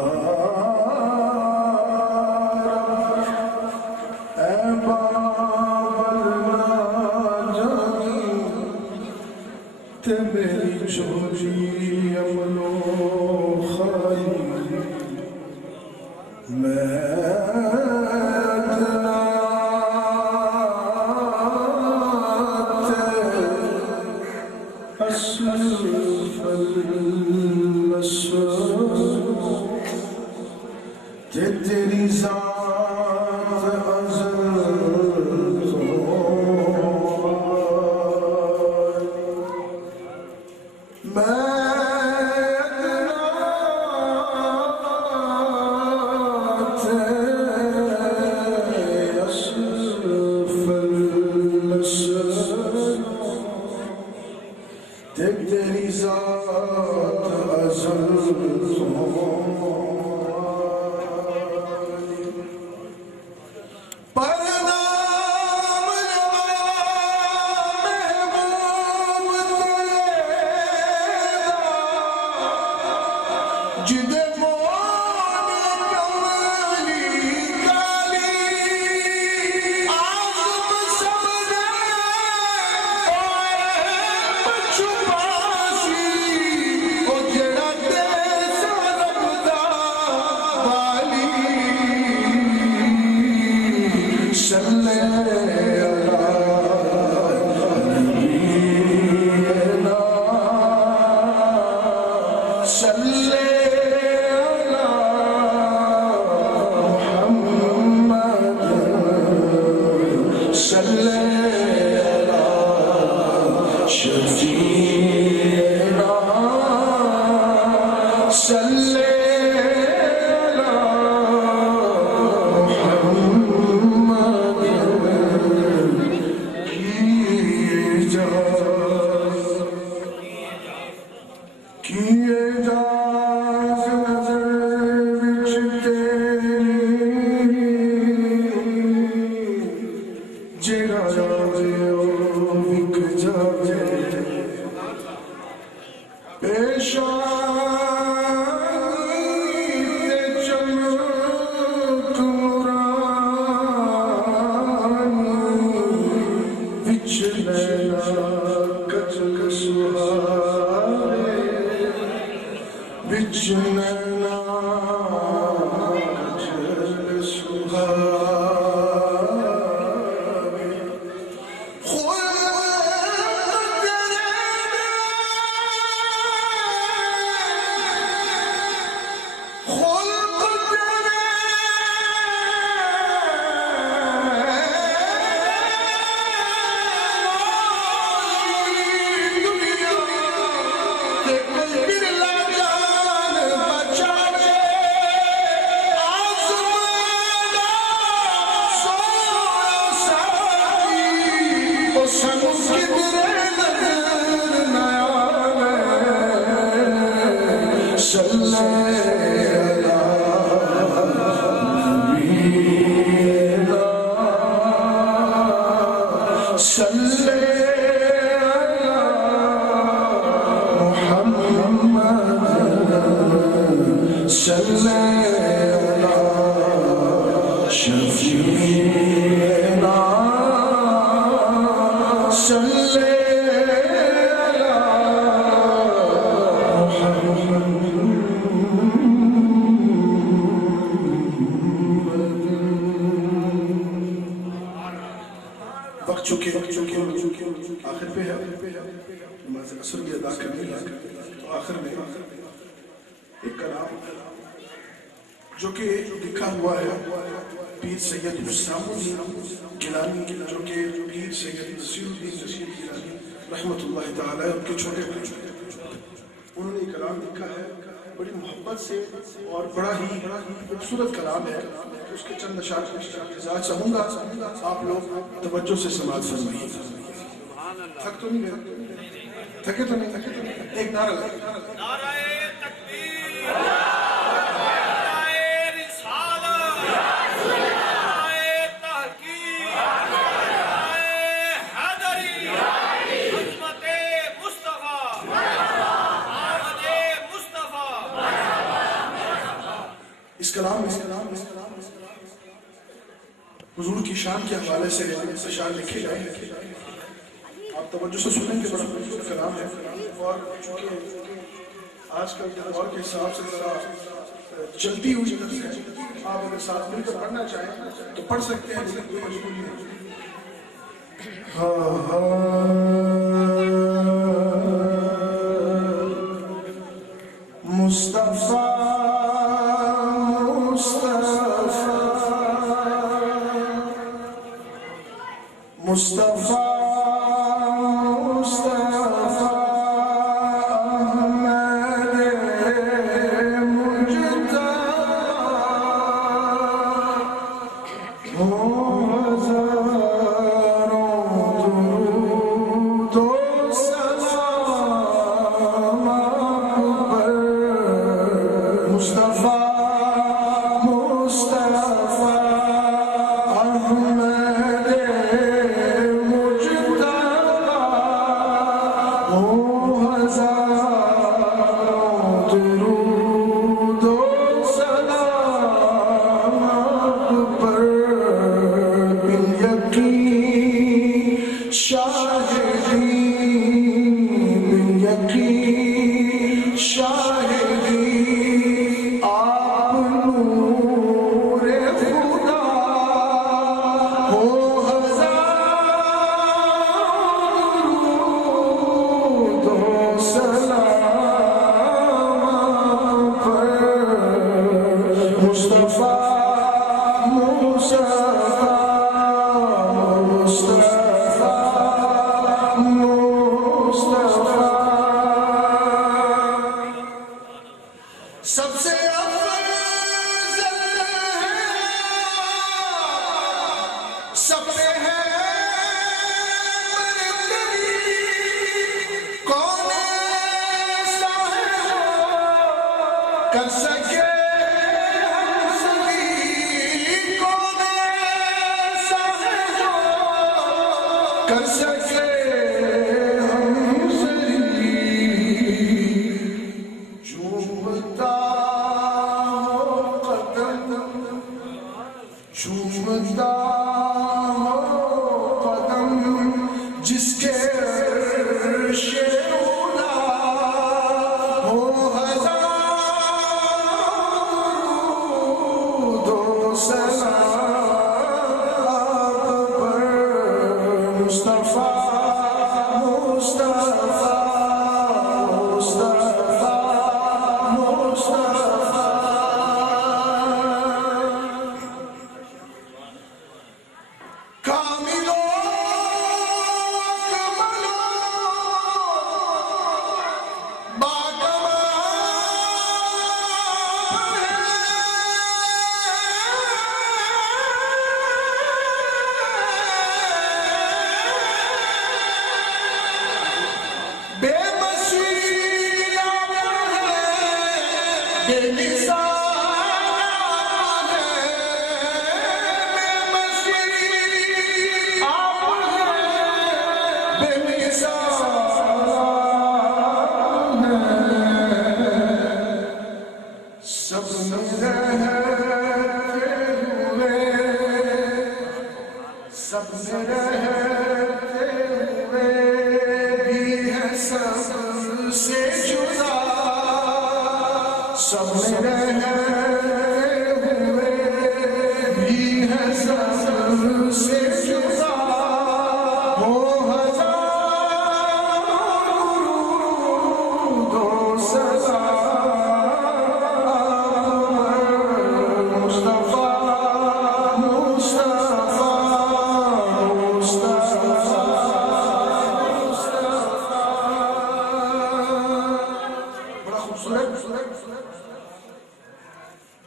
اے بابل نہ جانی تے میری چوری عملو خالی تیری ذات ازل تیری ذات ازل آخر پہ ہے نماز عصر بھی ادا کرنی ہے تو آخر میں ایک کلام جو کہ لکھا ہوا ہے پیر سید حسام الدین گیلانی جو کہ پیر سید نصیر الدین نصیر گیلانی رحمۃ اللہ تعالی ان کے چھوٹے بھائی انہوں نے کلام لکھا ہے بڑی محبت سے اور بڑا ہی خوبصورت کلام ہے اس کے چند اشعار چاہوں گا آپ لوگ توجہ سے سماعت فرمائیے تھک تو نہیں گئے تھکے تو نہیں ایک نعرہ نعرہ تکبیر نعرہ رسالت نعرہ تحقیق نعرہ حیدری عظمت مصطفیٰ آمد مصطفیٰ اس کلام میں حضور کی شان کے حوالے سے اشعار لکھے گئے ہیں، آپ توجہ سے سنیں کہ بڑا خوبصورت کلام ہے، اور چونکہ آج کل کے دور کے حساب سے ذرا چلتی ہوئی درس ہے، آپ اگر ساتھ مل کر پڑھنا چاہیں تو پڑھ سکتے ہیں، لیکن کوئی مجبوری نہیں۔ مصطفیٰ مصطفیٰ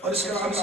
اور اس کے بعد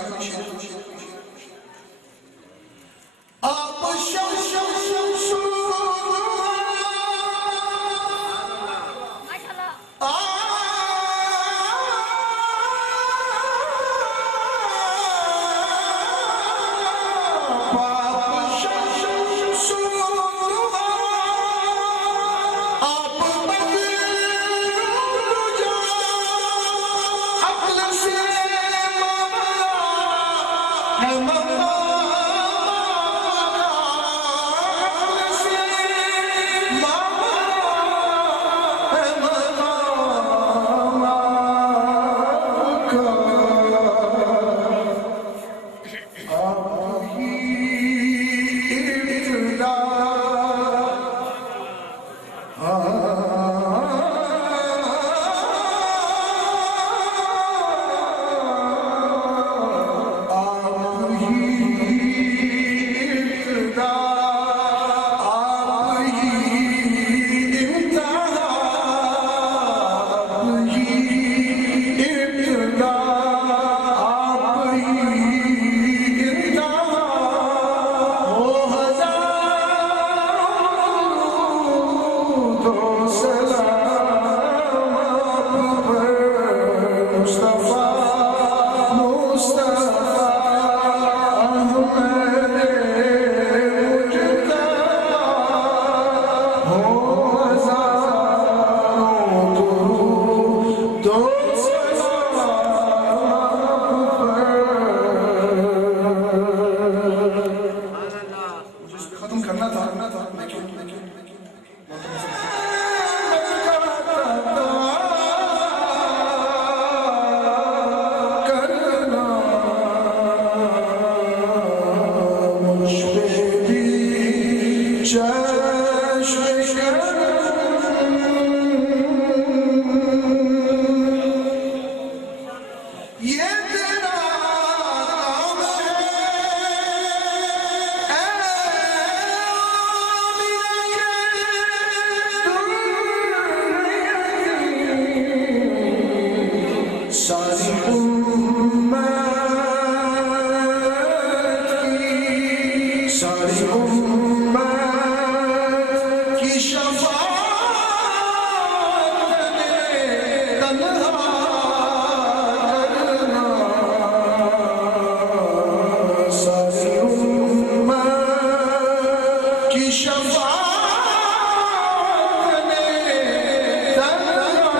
یہ تیرا نام ہے ساری ساری امت کی شفاعت میں تنہا کرنا ساری امت کی شفاعت میں تنہا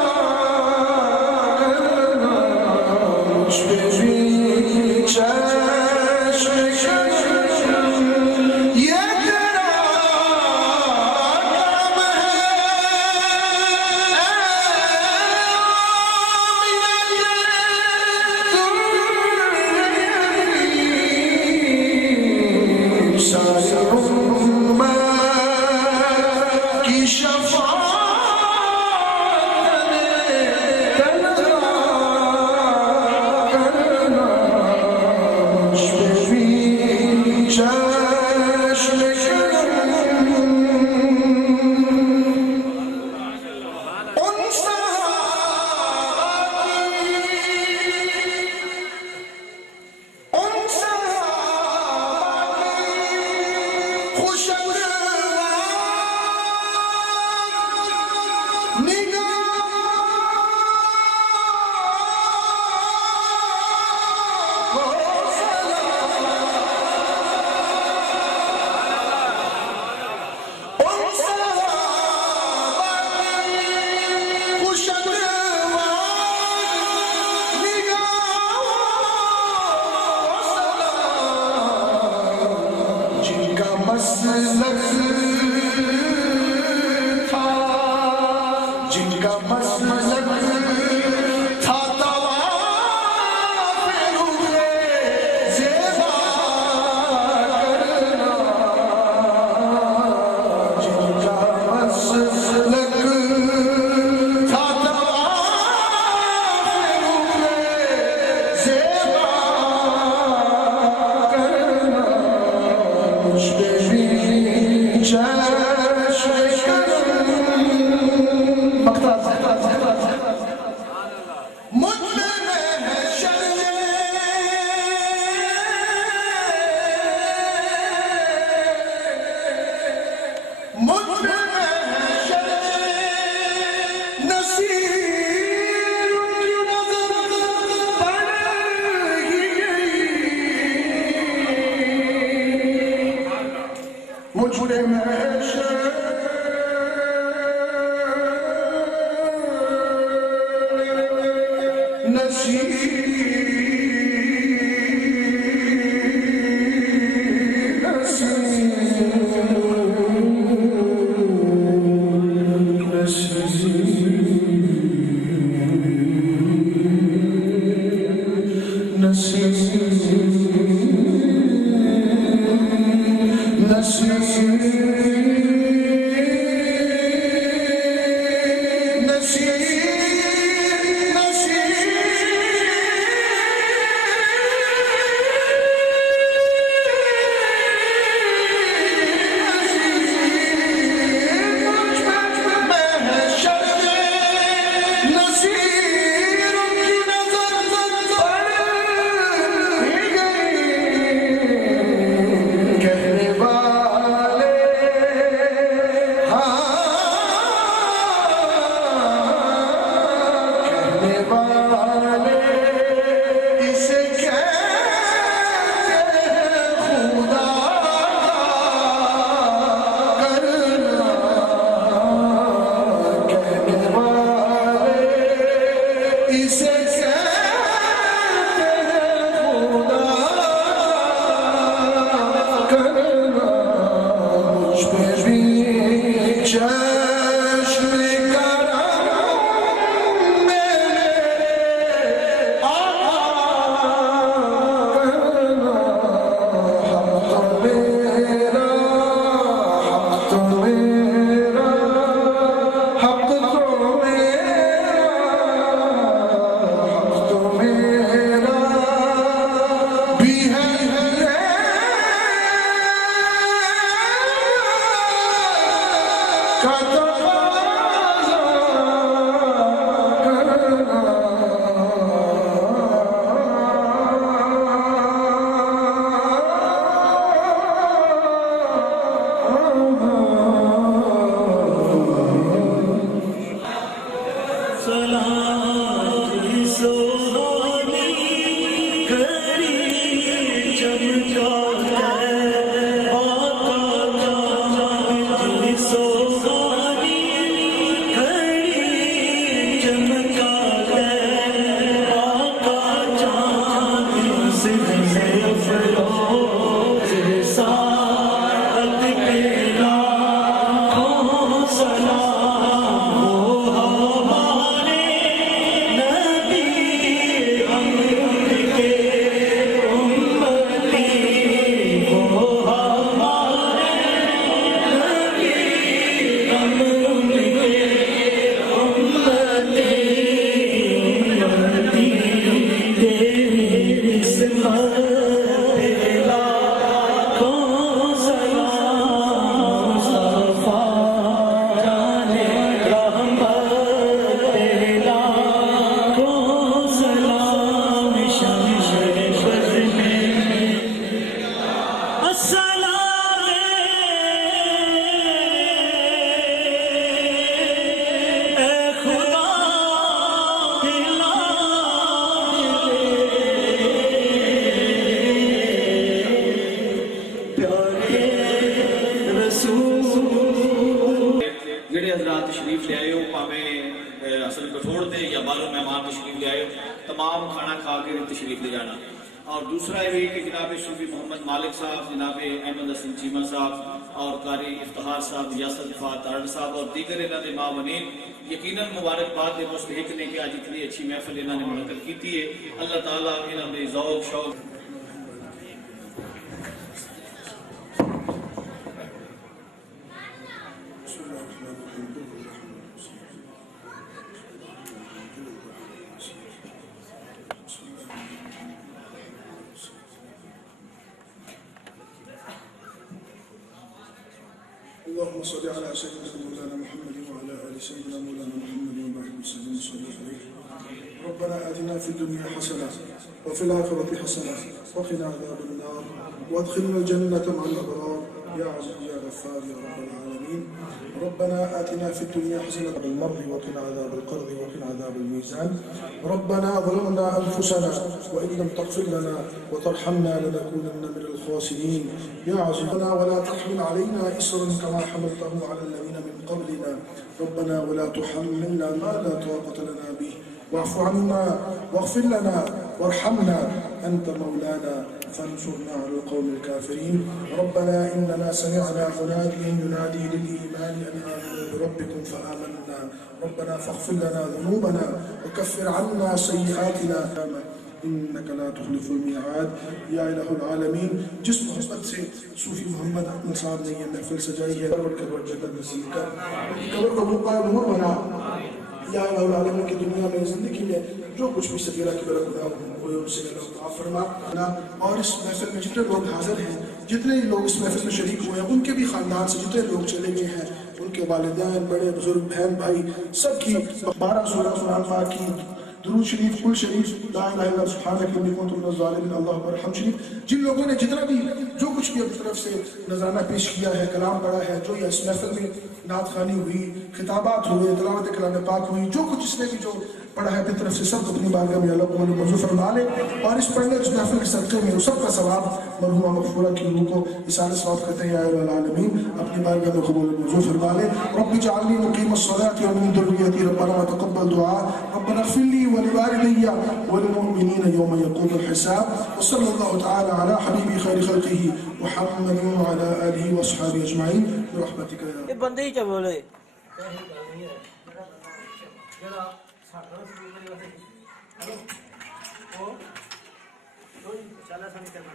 کرنا مجھ پہ بھی چشم جن کا مسلک تھا طواف روئے زیبا کرنا جن کا مسلک تھا طواف روئے زیبا کرنا مجھ پہ بھی نصیب جڑے حضرات تشریف لے آئے ہو پاویں اصل کٹھوڑ دے یا باہروں مہمان تشریف لے آئے ہو تمام کھانا کھا کے تشریف لے جانا. اور دوسرا یہ بھی کہ جناب صوفی محمد مالک صاحب، جناب احمد حسن چیمہ صاحب اور قاری افتخار صاحب، ریاست دفاع تارڑ صاحب اور دیگر انہوں نے معاونین یقیناً مبارکباد دے مستحق نے کہ آج اتنی اچھی محفل انہوں نے منعقد کی ہے. اللہ تعالیٰ انہوں نے ذوق شوق اللهم صل على سيدنا مولانا محمد وعلى ال سيدنا مولانا محمد وبارك وسلم وصلى عليه. ربنا آتنا في الدنيا حسنة وفي الآخرة حسنة وقنا عذاب النار وادخلنا الجنة مع الأبرار يا عزيز يا غفار يا رب العالمين. ربنا آتنا في الدنيا حسنة بالمرض وقنا عذاب القرض وقنا عذاب الميزان. ربنا ظلمنا أنفسنا وإن لم تغفر لنا وترحمنا لنكونن من الخاسرين. يا عزيزنا ولا تحمل علينا إصرا كما حملته على الذين من قبلنا. ربنا ولا تحملنا ما لا طاقة لنا به واعف عنا واغفر لنا وارحمنا أنت مولانا فانصرنا على القوم الكافرين. ربنا إننا سمعنا مناديا ينادي للإيمان أن آمنوا بربكم فآمنا. ربنا فاغفر لنا ذنوبنا وكفر عنا سيئاتنا إنك لا تخلف الميعاد. یا الہ العالمین، جس محبت سے صوفی محمد احمد صاحب نے یہ محفل سجائی ہے قبر جنت نصیب کر، قبر کو موقع نور بنا. یا الہ العالمین کی دنیا میں زندگی میں جو کچھ بھی صغیرہ کبیرہ گناہ ہوئے ان سے اللہ معاف فرما. اور اس محفل میں جتنے لوگ حاضر ہیں، جتنے لوگ اس محفل میں شریک ہوئے ہیں، ان کے بھی خاندان سے جتنے لوگ چلے گئے ہیں، ان کے والدین، بڑے بزرگ، بہن بھائی، سب کی 12 سورہ قرآن پاک کی درود شریف، کل شریف، لا الہ الا اللہ سبحانک انی کنت من الظالمین، اللہ ارحم شریف، جن لوگوں نے جتنا بھی جو کچھ بھی اپنی طرف سے نذرانہ پیش کیا ہے، کلام پڑھا ہے، جو یہ اس محفل میں نعت خوانی ہوئی، خطابات ہوئے، تلاوت کلام پاک ہوئی، جو کچھ اس نے بھی جو پڑھا ہے اپنی طرف سے، سب اپنی بارگاہ میں اللہ قبول منظور فرما لے. اور اس پڑھنے اس محفل کے صدقے میں سب کا ثواب مرحومہ مغفورہ کی روح کو اثار ثواب کرتے ہیں. یا الہ العالمین اپنی بارگاہ میں قبول منظور فرما لے. رب اجعلنی مقیم الصلاۃ ومن ذریتی ربنا وتقبل دعاء ربنا اغفر لي ولوالدي وللمؤمنين يوم يقوم الحساب. وصلى الله تعالى على حبيب خير خلقه محمد وعلى آله وأصحابه أجمعين برحمتك يا رب. یہ بندے ہی چا بولے چالا سا نہیں کرنا